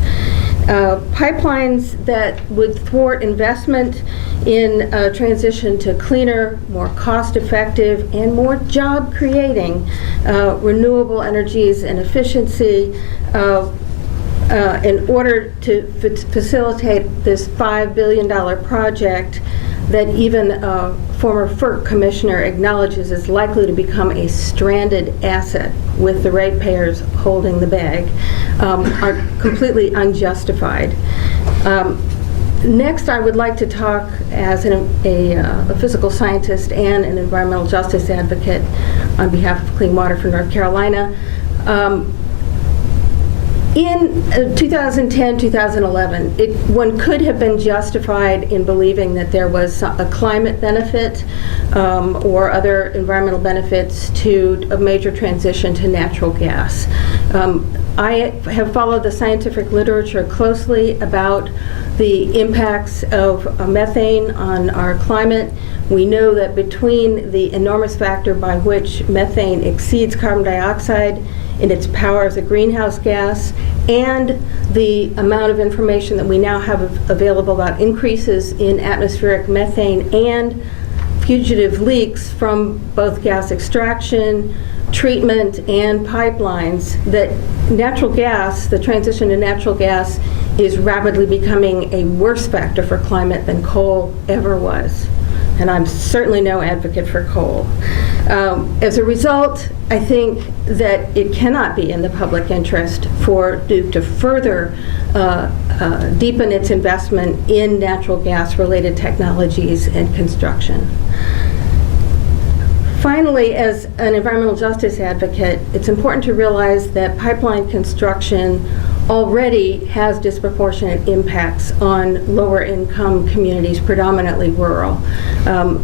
Pipelines that would thwart investment in transition to cleaner, more cost-effective, and more job-creating renewable energies and efficiency in order to facilitate this $5 billion project that even former FERC commissioner acknowledges is likely to become a stranded asset with the ratepayers holding the bag, are completely unjustified. Next, I would like to talk as a physical scientist and an environmental justice advocate on behalf of Clean Water for North Carolina. In 2010, 2011, one could have been justified in believing that there was a climate benefit or other environmental benefits to a major transition to natural gas. I have followed the scientific literature closely about the impacts of methane on our climate. We know that between the enormous factor by which methane exceeds carbon dioxide in its power as a greenhouse gas, and the amount of information that we now have available about increases in atmospheric methane and fugitive leaks from both gas extraction, treatment, and pipelines, that natural gas, the transition to natural gas, is rapidly becoming a worse factor for climate than coal ever was. And I'm certainly no advocate for coal. As a result, I think that it cannot be in the public interest for Duke to further deepen its investment in natural gas-related technologies and construction. Finally, as an environmental justice advocate, it's important to realize that pipeline construction already has disproportionate impacts on lower income communities, predominantly rural.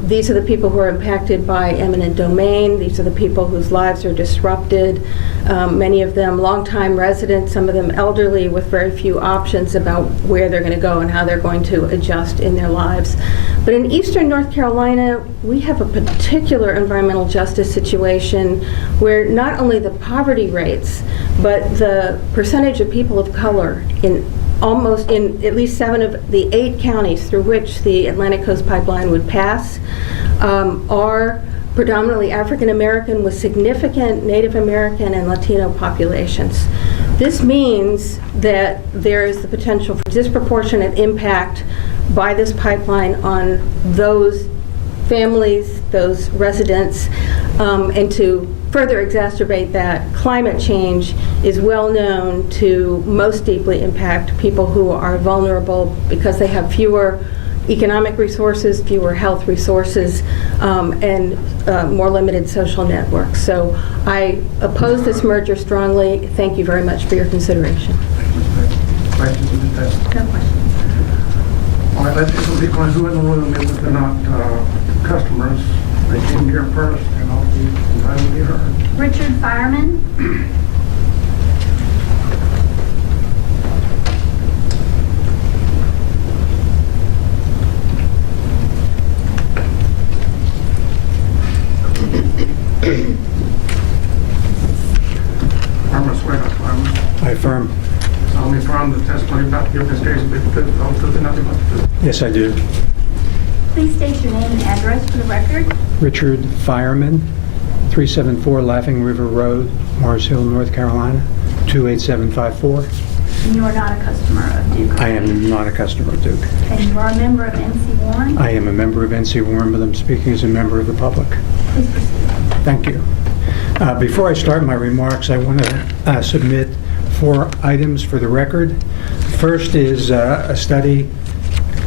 These are the people who are impacted by eminent domain. These are the people whose lives are disrupted. Many of them longtime residents, some of them elderly with very few options about where they're going to go and how they're going to adjust in their lives. But in eastern North Carolina, we have a particular environmental justice situation where not only the poverty rates, but the percentage of people of color in at least 7 of the 8 counties through which the Atlantic Coast Pipeline would pass are predominantly African American with significant Native American and Latino populations. This means that there is the potential for disproportionate impact by this pipeline on those families, those residents, and to further exacerbate that, climate change is well known to most deeply impact people who are vulnerable because they have fewer economic resources, fewer health resources, and more limited social networks. So I oppose this merger strongly. Thank you very much for your consideration. Questions, Ms. Tess? No questions. All right, let's just pick on who in the room is they're not customers. They came here first, and I'll be entitled to be heard. Richard Fireman. Farmer, swear to Fireman. I affirm. Solemnly affirm the testimony about to give this case will be the truth, the whole truth, and nothing but the truth. Yes, I do. Please state your name and address for the record. Richard Fireman, 374 Laughing River Road, Mars Hill, North Carolina, 28754. And you are not a customer of Duke? I am not a customer of Duke. And you are a member of NC Warren? I am a member of NC Warren, but I'm speaking as a member of the public. Please proceed. Thank you. Before I start my remarks, I want to submit 4 items for the record. First is a study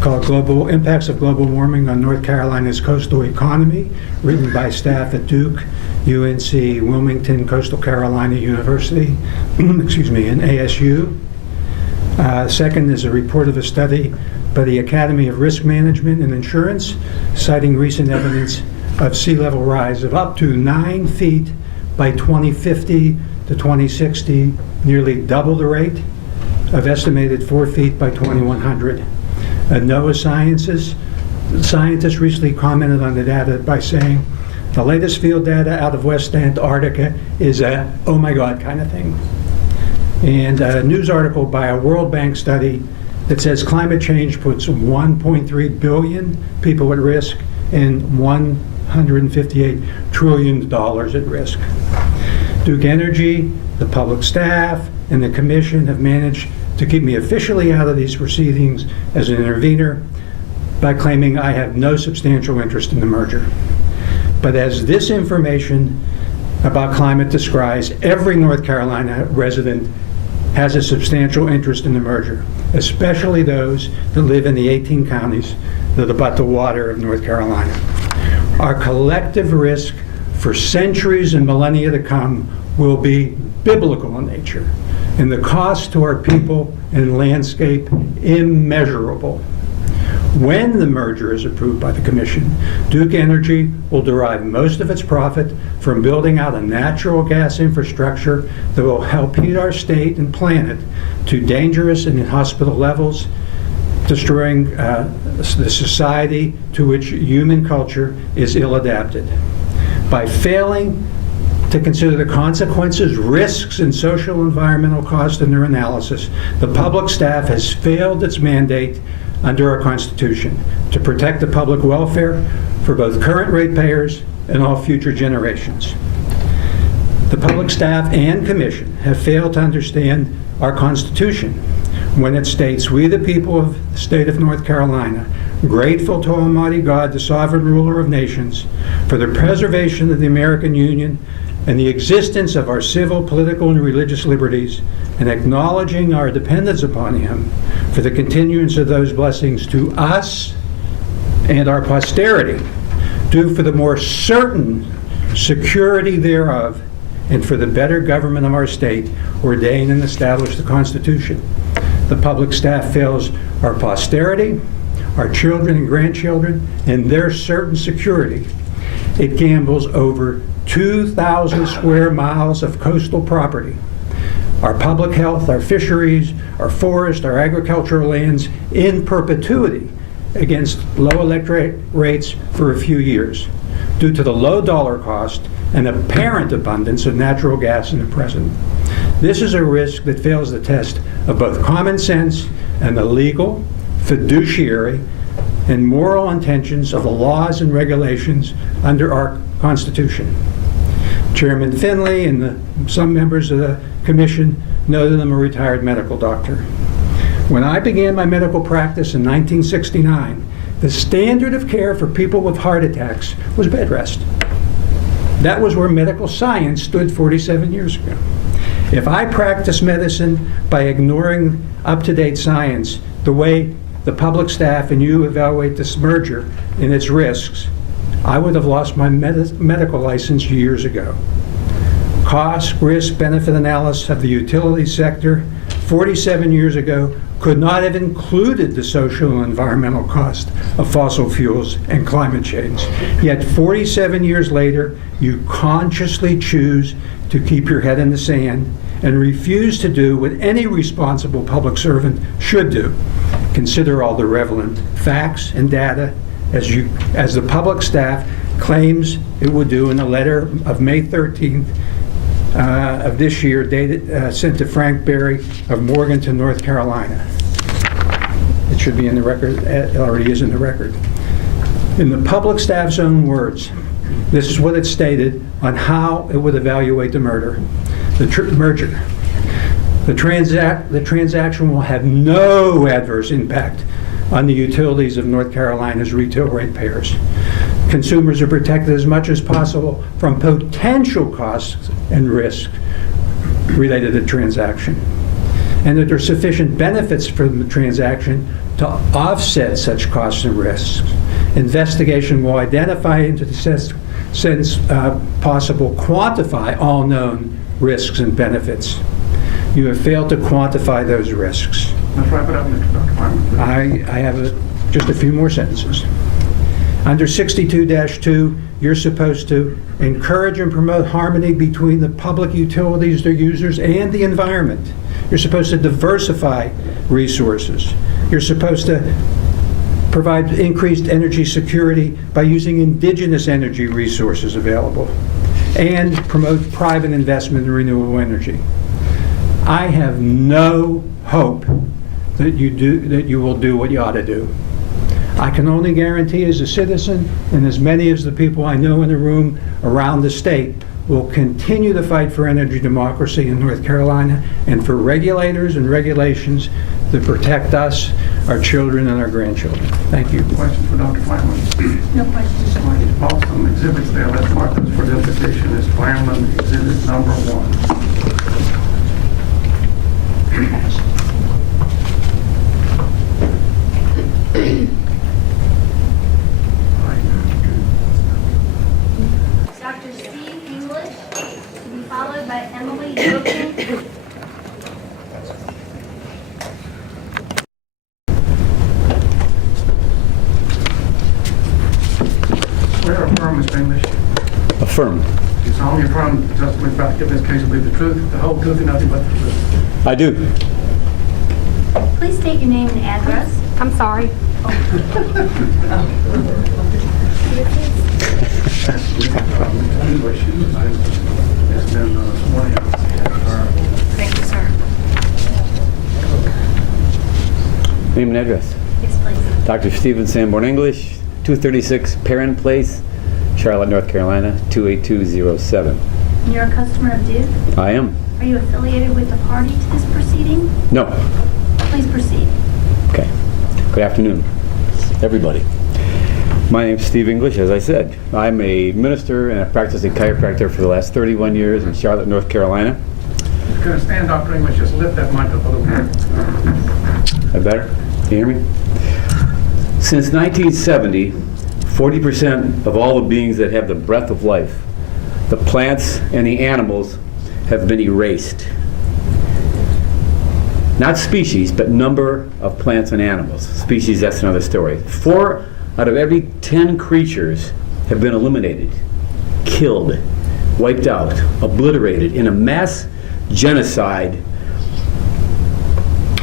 called Global Impacts of Global Warming on North Carolina's Coastal Economy, written by staff at Duke, UNC, Wilmington, Coastal Carolina University, excuse me, and ASU. Second is a report of a study by the Academy of Risk Management and Insurance, citing recent evidence of sea level rise of up to 9 feet by 2050 to 2060, nearly double the rate of estimated 4 feet by 2100. NOAA scientists recently commented on the data by saying, the latest field data out of West Antarctica is a oh my God kind of thing. And a news article by a World Bank study that says climate change puts 1.3 billion people at risk and $158 trillion at risk. Duke Energy, the public staff, and the commission have managed to keep me officially out of these proceedings as an intervener by claiming I have no substantial interest in the merger. But as this information about climate describes, every North Carolina resident has a substantial interest in the merger, especially those that live in the 18 counties that abut the water of North Carolina. Our collective risk for centuries and millennia to come will be biblical in nature, and the cost to our people and landscape immeasurable. When the merger is approved by the Commission, Duke Energy will derive most of its profit from building out a natural gas infrastructure that will help heat our state and planet to dangerous and inhospitable levels, destroying the society to which human culture is ill-adapted. By failing to consider the consequences, risks, and social and environmental costs in their analysis, the public staff has failed its mandate under our Constitution to protect the public welfare for both current ratepayers and all future generations. The public staff and commission have failed to understand our Constitution when it states, "We the people of the state of North Carolina, grateful to Almighty God, the sovereign ruler of nations, for the preservation of the American Union and the existence of our civil, political, and religious liberties, and acknowledging our dependence upon Him for the continuance of those blessings to us and our posterity, do for the more certain security thereof, and for the better government of our state, ordain and establish the Constitution." The public staff fails our posterity, our children and grandchildren, and their certain security. It gambles over 2,000 square miles of coastal property, our public health, our fisheries, our forest, our agricultural lands in perpetuity against low electric rates for a few years due to the low dollar cost and apparent abundance of natural gas in the present. This is a risk that fails the test of both common sense and the legal, fiduciary, and moral intentions of the laws and regulations under our Constitution. Chairman Finley and some members of the commission know that I'm a retired medical doctor. When I began my medical practice in 1969, the standard of care for people with heart attacks was bed rest. That was where medical science stood 47 years ago. If I practice medicine by ignoring up-to-date science, the way the public staff and you evaluate this merger and its risks, I would have lost my medical license years ago. Cost, risk, benefit analysis of the utility sector 47 years ago could not have included the social and environmental cost of fossil fuels and climate change. Yet 47 years later, you consciously choose to keep your head in the sand and refuse to do what any responsible public servant should do. Consider all the relevant facts and data as the public staff claims it would do in a letter of May 13th of this year, sent to Frank Berry of Morganton, North Carolina. It should be in the record. It already is in the record. In the public staff's own words, this is what it stated on how it would evaluate the merger. The transaction will have no adverse impact on the utilities of North Carolina's retail ratepayers. Consumers are protected as much as possible from potential costs and risks related to the transaction, and that there are sufficient benefits from the transaction to offset such costs and risks. Investigation will identify and to the sense possible quantify all known risks and benefits. You have failed to quantify those risks. Let's wrap it up, Dr. Fineman. I have just a few more sentences. Under 62-2, you're supposed to encourage and promote harmony between the public utilities, their users, and the environment. You're supposed to diversify resources. You're supposed to provide increased energy security by using indigenous energy resources available, and promote private investment in renewable energy. I have no hope that you will do what you ought to do. I can only guarantee as a citizen, and as many as the people I know in the room around the state, will continue to fight for energy democracy in North Carolina and for regulators and regulations that protect us, our children, and our grandchildren. Thank you. Questions for Dr. Fineman? No questions. All right, he's bought some exhibits there. Let's mark those for identification as Fireman Exhibit Number 1. Dr. Steve English, to be followed by Emily Yogan. Swear or affirm, Mr. English? Affirm. You solemnly affirm the testimony about to give this case will be the truth, the whole truth, and nothing but the truth. I do. Please state your name and address. I'm sorry. English has been sworn in. Thank you, sir. Name and address. Yes, please. Dr. Stephen Sanborn English, 236 Perrin Place, Charlotte, North Carolina, 28207. And you're a customer of Duke? I am. Are you affiliated with the party to this proceeding? No. Please proceed. Okay. Good afternoon, everybody. My name's Steve English, as I said. I'm a minister and a practicing chiropractor for the last 31 years in Charlotte, North Carolina. Can I stand, Dr. English? Just lift that mic up a little bit. That better? Can you hear me? Since 1970, 40% of all the beings that have the breath of life, the plants and the animals, have been erased. Not species, but number of plants and animals. Species, that's another story. 4 out of every 10 creatures have been eliminated, killed, wiped out, obliterated in a mass genocide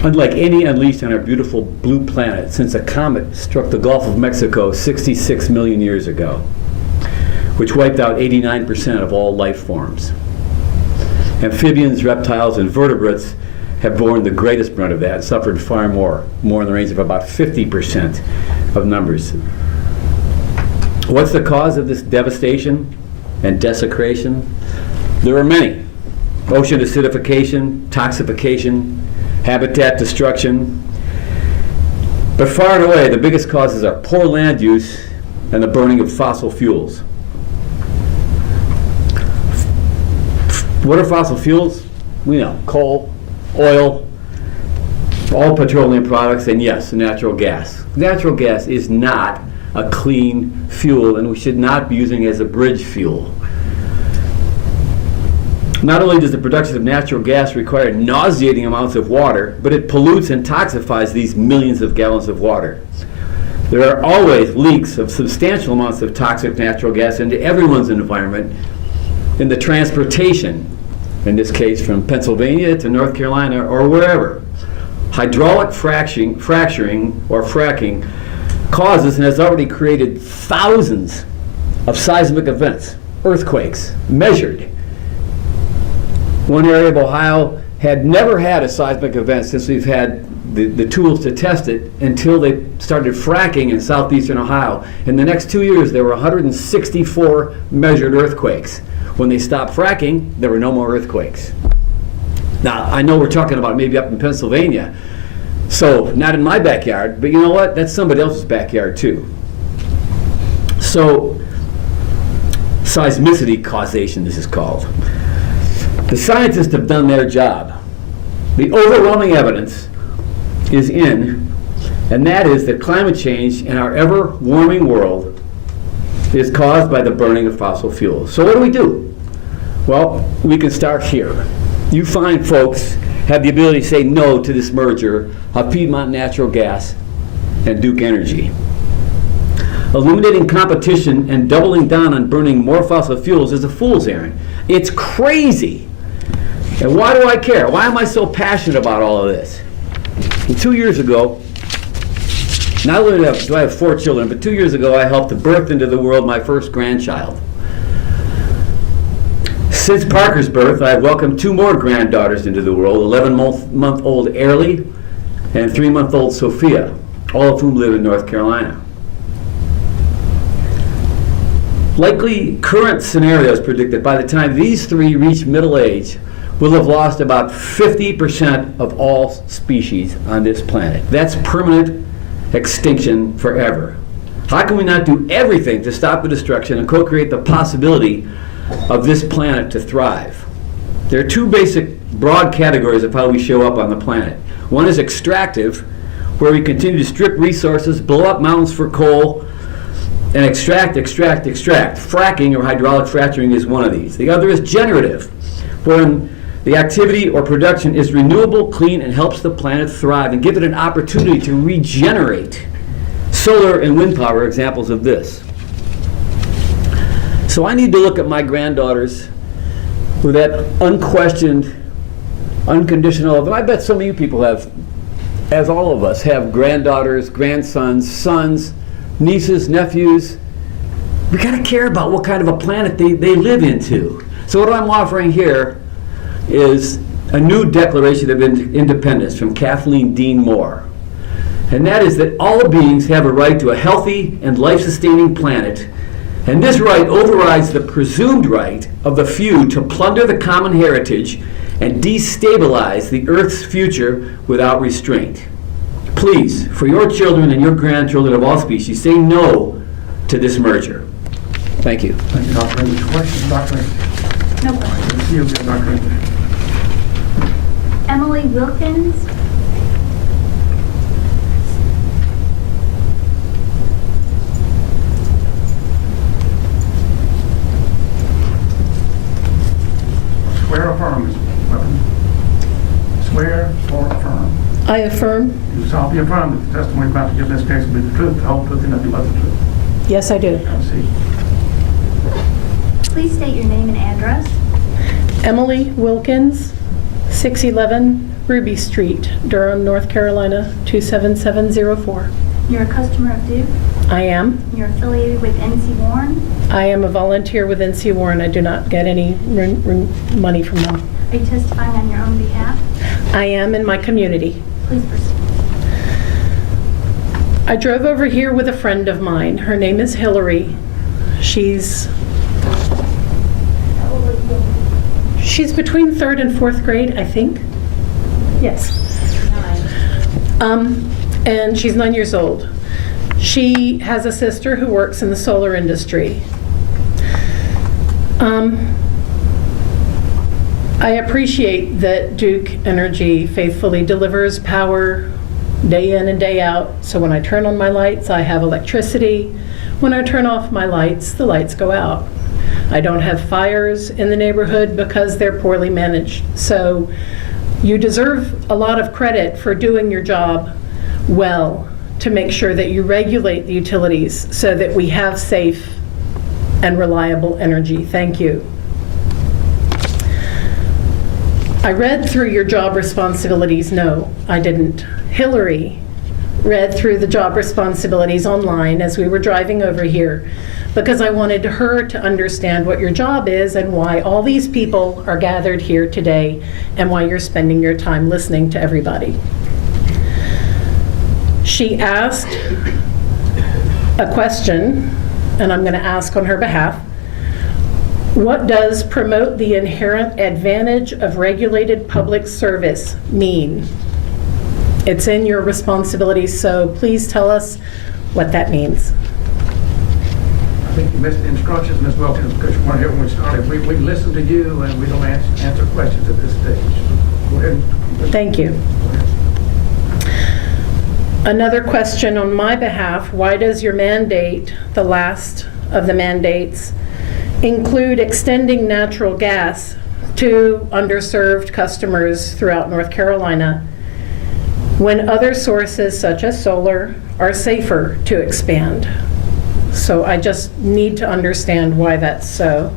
unlike any unleashed on our beautiful blue planet since a comet struck the Gulf of Mexico 66 million years ago, which wiped out 89% of all life forms. Amphibians, reptiles, and vertebrates have borne the greatest brunt of that and suffered far more in the range of about 50% of numbers. What's the cause of this devastation and desecration? There are many. Ocean acidification, toxification, habitat destruction. But far and away, the biggest causes are poor land use and the burning of fossil fuels. What are fossil fuels? We know, coal, oil, all petroleum products, and yes, natural gas. Natural gas is not a clean fuel, and we should not be using it as a bridge fuel. Not only does the production of natural gas require nauseating amounts of water, but it pollutes and toxifies these millions of gallons of water. There are always leaks of substantial amounts of toxic natural gas into everyone's environment in the transportation, in this case from Pennsylvania to North Carolina or wherever. Hydraulic fracturing or fracking causes and has already created thousands of seismic events, earthquakes, measured. One area of Ohio had never had a seismic event since we've had the tools to test it until they started fracking in southeastern Ohio. In the next 2 years, there were 164 measured earthquakes. When they stopped fracking, there were no more earthquakes. Now, I know we're talking about maybe up in Pennsylvania, so not in my backyard, but you know what? That's somebody else's backyard too. So, seismicity causation, this is called. The scientists have done their job. The overwhelming evidence is in, and that is that climate change in our ever-warming world is caused by the burning of fossil fuels. So what do? Well, we can start here. You fine folks have the ability to say no to this merger of Piedmont Natural Gas and Duke Energy. Eliminating competition and doubling down on burning more fossil fuels is a fool's errand. It's crazy. And why do I care? Why am I so passionate about all of this? Well, 2 years ago, not only do I have 4 children, but 2 years ago I helped to birth into the world my first grandchild. Since Parker's birth, I've welcomed 2 more granddaughters into the world, 11-month-old Airlie and 3-month-old Sophia, all of whom live in North Carolina. Likely current scenarios predict that by the time these 3 reach middle age, we'll have lost about 50% of all species on this planet. That's permanent extinction forever. How can we not do everything to stop the destruction and co-create the possibility of this planet to thrive? There are 2 basic broad categories of how we show up on the planet. One is extractive, where we continue to strip resources, blow up mountains for coal, and extract. Fracking or hydraulic fracturing is one of these. The other is generative, wherein the activity or production is renewable, clean, and helps the planet thrive and give it an opportunity to regenerate. Solar and wind power are examples of this. So I need to look at my granddaughters with that unquestioned, unconditional, and I bet some of you people have, as all of us, have granddaughters, grandsons, sons, nieces, nephews. We gotta care about what kind of a planet they live into. So what I'm offering here is a new Declaration of Independence from Kathleen Dean Moore. And that is that all beings have a right to a healthy and life-sustaining planet, and this right overrides the presumed right of the few to plunder the common heritage and destabilize the Earth's future without restraint. Please, for your children and your grandchildren of all species, say no to this merger. Thank you. Thank you, Dr. Any questions, Dr.? No questions. See you again, Dr. Emily Wilkins. Swear or affirm, Ms. Wilkins? Swear or affirm? I affirm. You solemnly affirm that the testimony you're about to give in this case will be the truth, the whole truth, and nothing but the truth. Yes, I do. Have a seat. Please state your name and address. Emily Wilkins, 611 Ruby Street, Durham, North Carolina, 27704. You're a customer of Duke. I am. You're affiliated with NC Warren. I am a volunteer with NC Warren. I do not get any money from them. Are you testifying on your own behalf? I am in my community. Please proceed. I drove over here with a friend of mine. Her name is Hillary. She's between 3rd and 4th grade, I think. Yes. 9. And she's 9 years old. She has a sister who works in the solar industry. I appreciate that Duke Energy faithfully delivers power day in and day out. So when I turn on my lights, I have electricity. When I turn off my lights, the lights go out. I don't have fires in the neighborhood because they're poorly managed. So you deserve a lot of credit for doing your job well to make sure that you regulate the utilities so that we have safe and reliable energy. Thank you. I read through your job responsibilities. No, I didn't. Hillary read through the job responsibilities online as we were driving over here because I wanted her to understand what your job is and why all these people are gathered here today and why you're spending your time listening to everybody. She asked a question, and I'm going to ask on her behalf. What does promote the inherent advantage of regulated public service mean? It's in your responsibility, so please tell us what that means. I think you missed the instructions, Ms. Wilkins, because you weren't here when we started. We listened to you, and we don't answer questions at this stage. Go ahead. Thank you. Another question on my behalf: why does your mandate, the last of the mandates, include extending natural gas to underserved customers throughout North Carolina when other sources such as solar are safer to expand? So I just need to understand why that's so.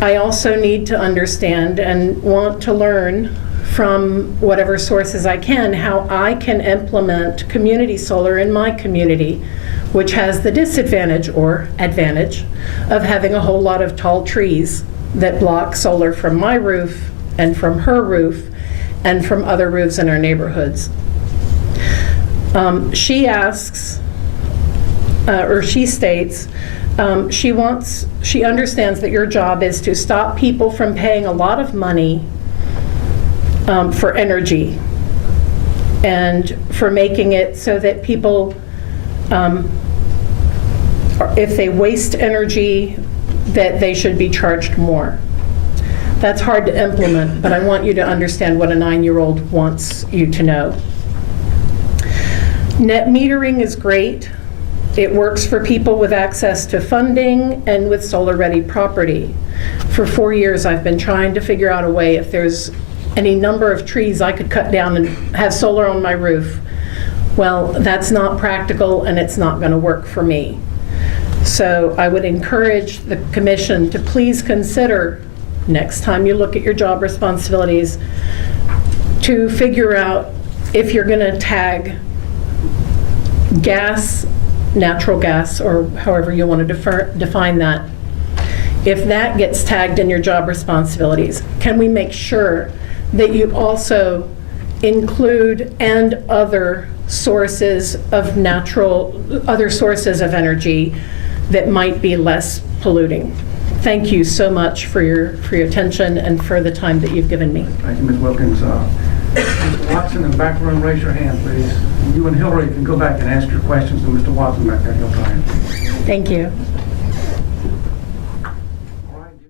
I also need to understand and want to learn from whatever sources I can how I can implement community solar in my community, which has the disadvantage or advantage of having a whole lot of tall trees that block solar from my roof and from her roof and from other roofs in our neighborhoods. She asks, or she states, she understands that your job is to stop people from paying a lot of money for energy and for making it so that people, if they waste energy, that they should be charged more. That's hard to implement, but I want you to understand what a 9-year-old wants you to know. Net metering is great. It works for people with access to funding and with solar-ready property. For 4 years, I've been trying to figure out a way if there's any number of trees I could cut down and have solar on my roof. Well, that's not practical and it's not going to work for me. So I would encourage the commission to please consider, next time you look at your job responsibilities, to figure out if you're going to tag gas, natural gas, or however you want to define that. If that gets tagged in your job responsibilities, can we make sure that you also include and other sources of other sources of energy that might be less polluting? Thank you so much for your attention and for the time that you've given me. Thank you, Ms. Wilkins. Mr. Watson in the back room, raise your hand, please. You and Hillary can go back and ask your questions, and Mr. Watson back there, he'll try. Thank you.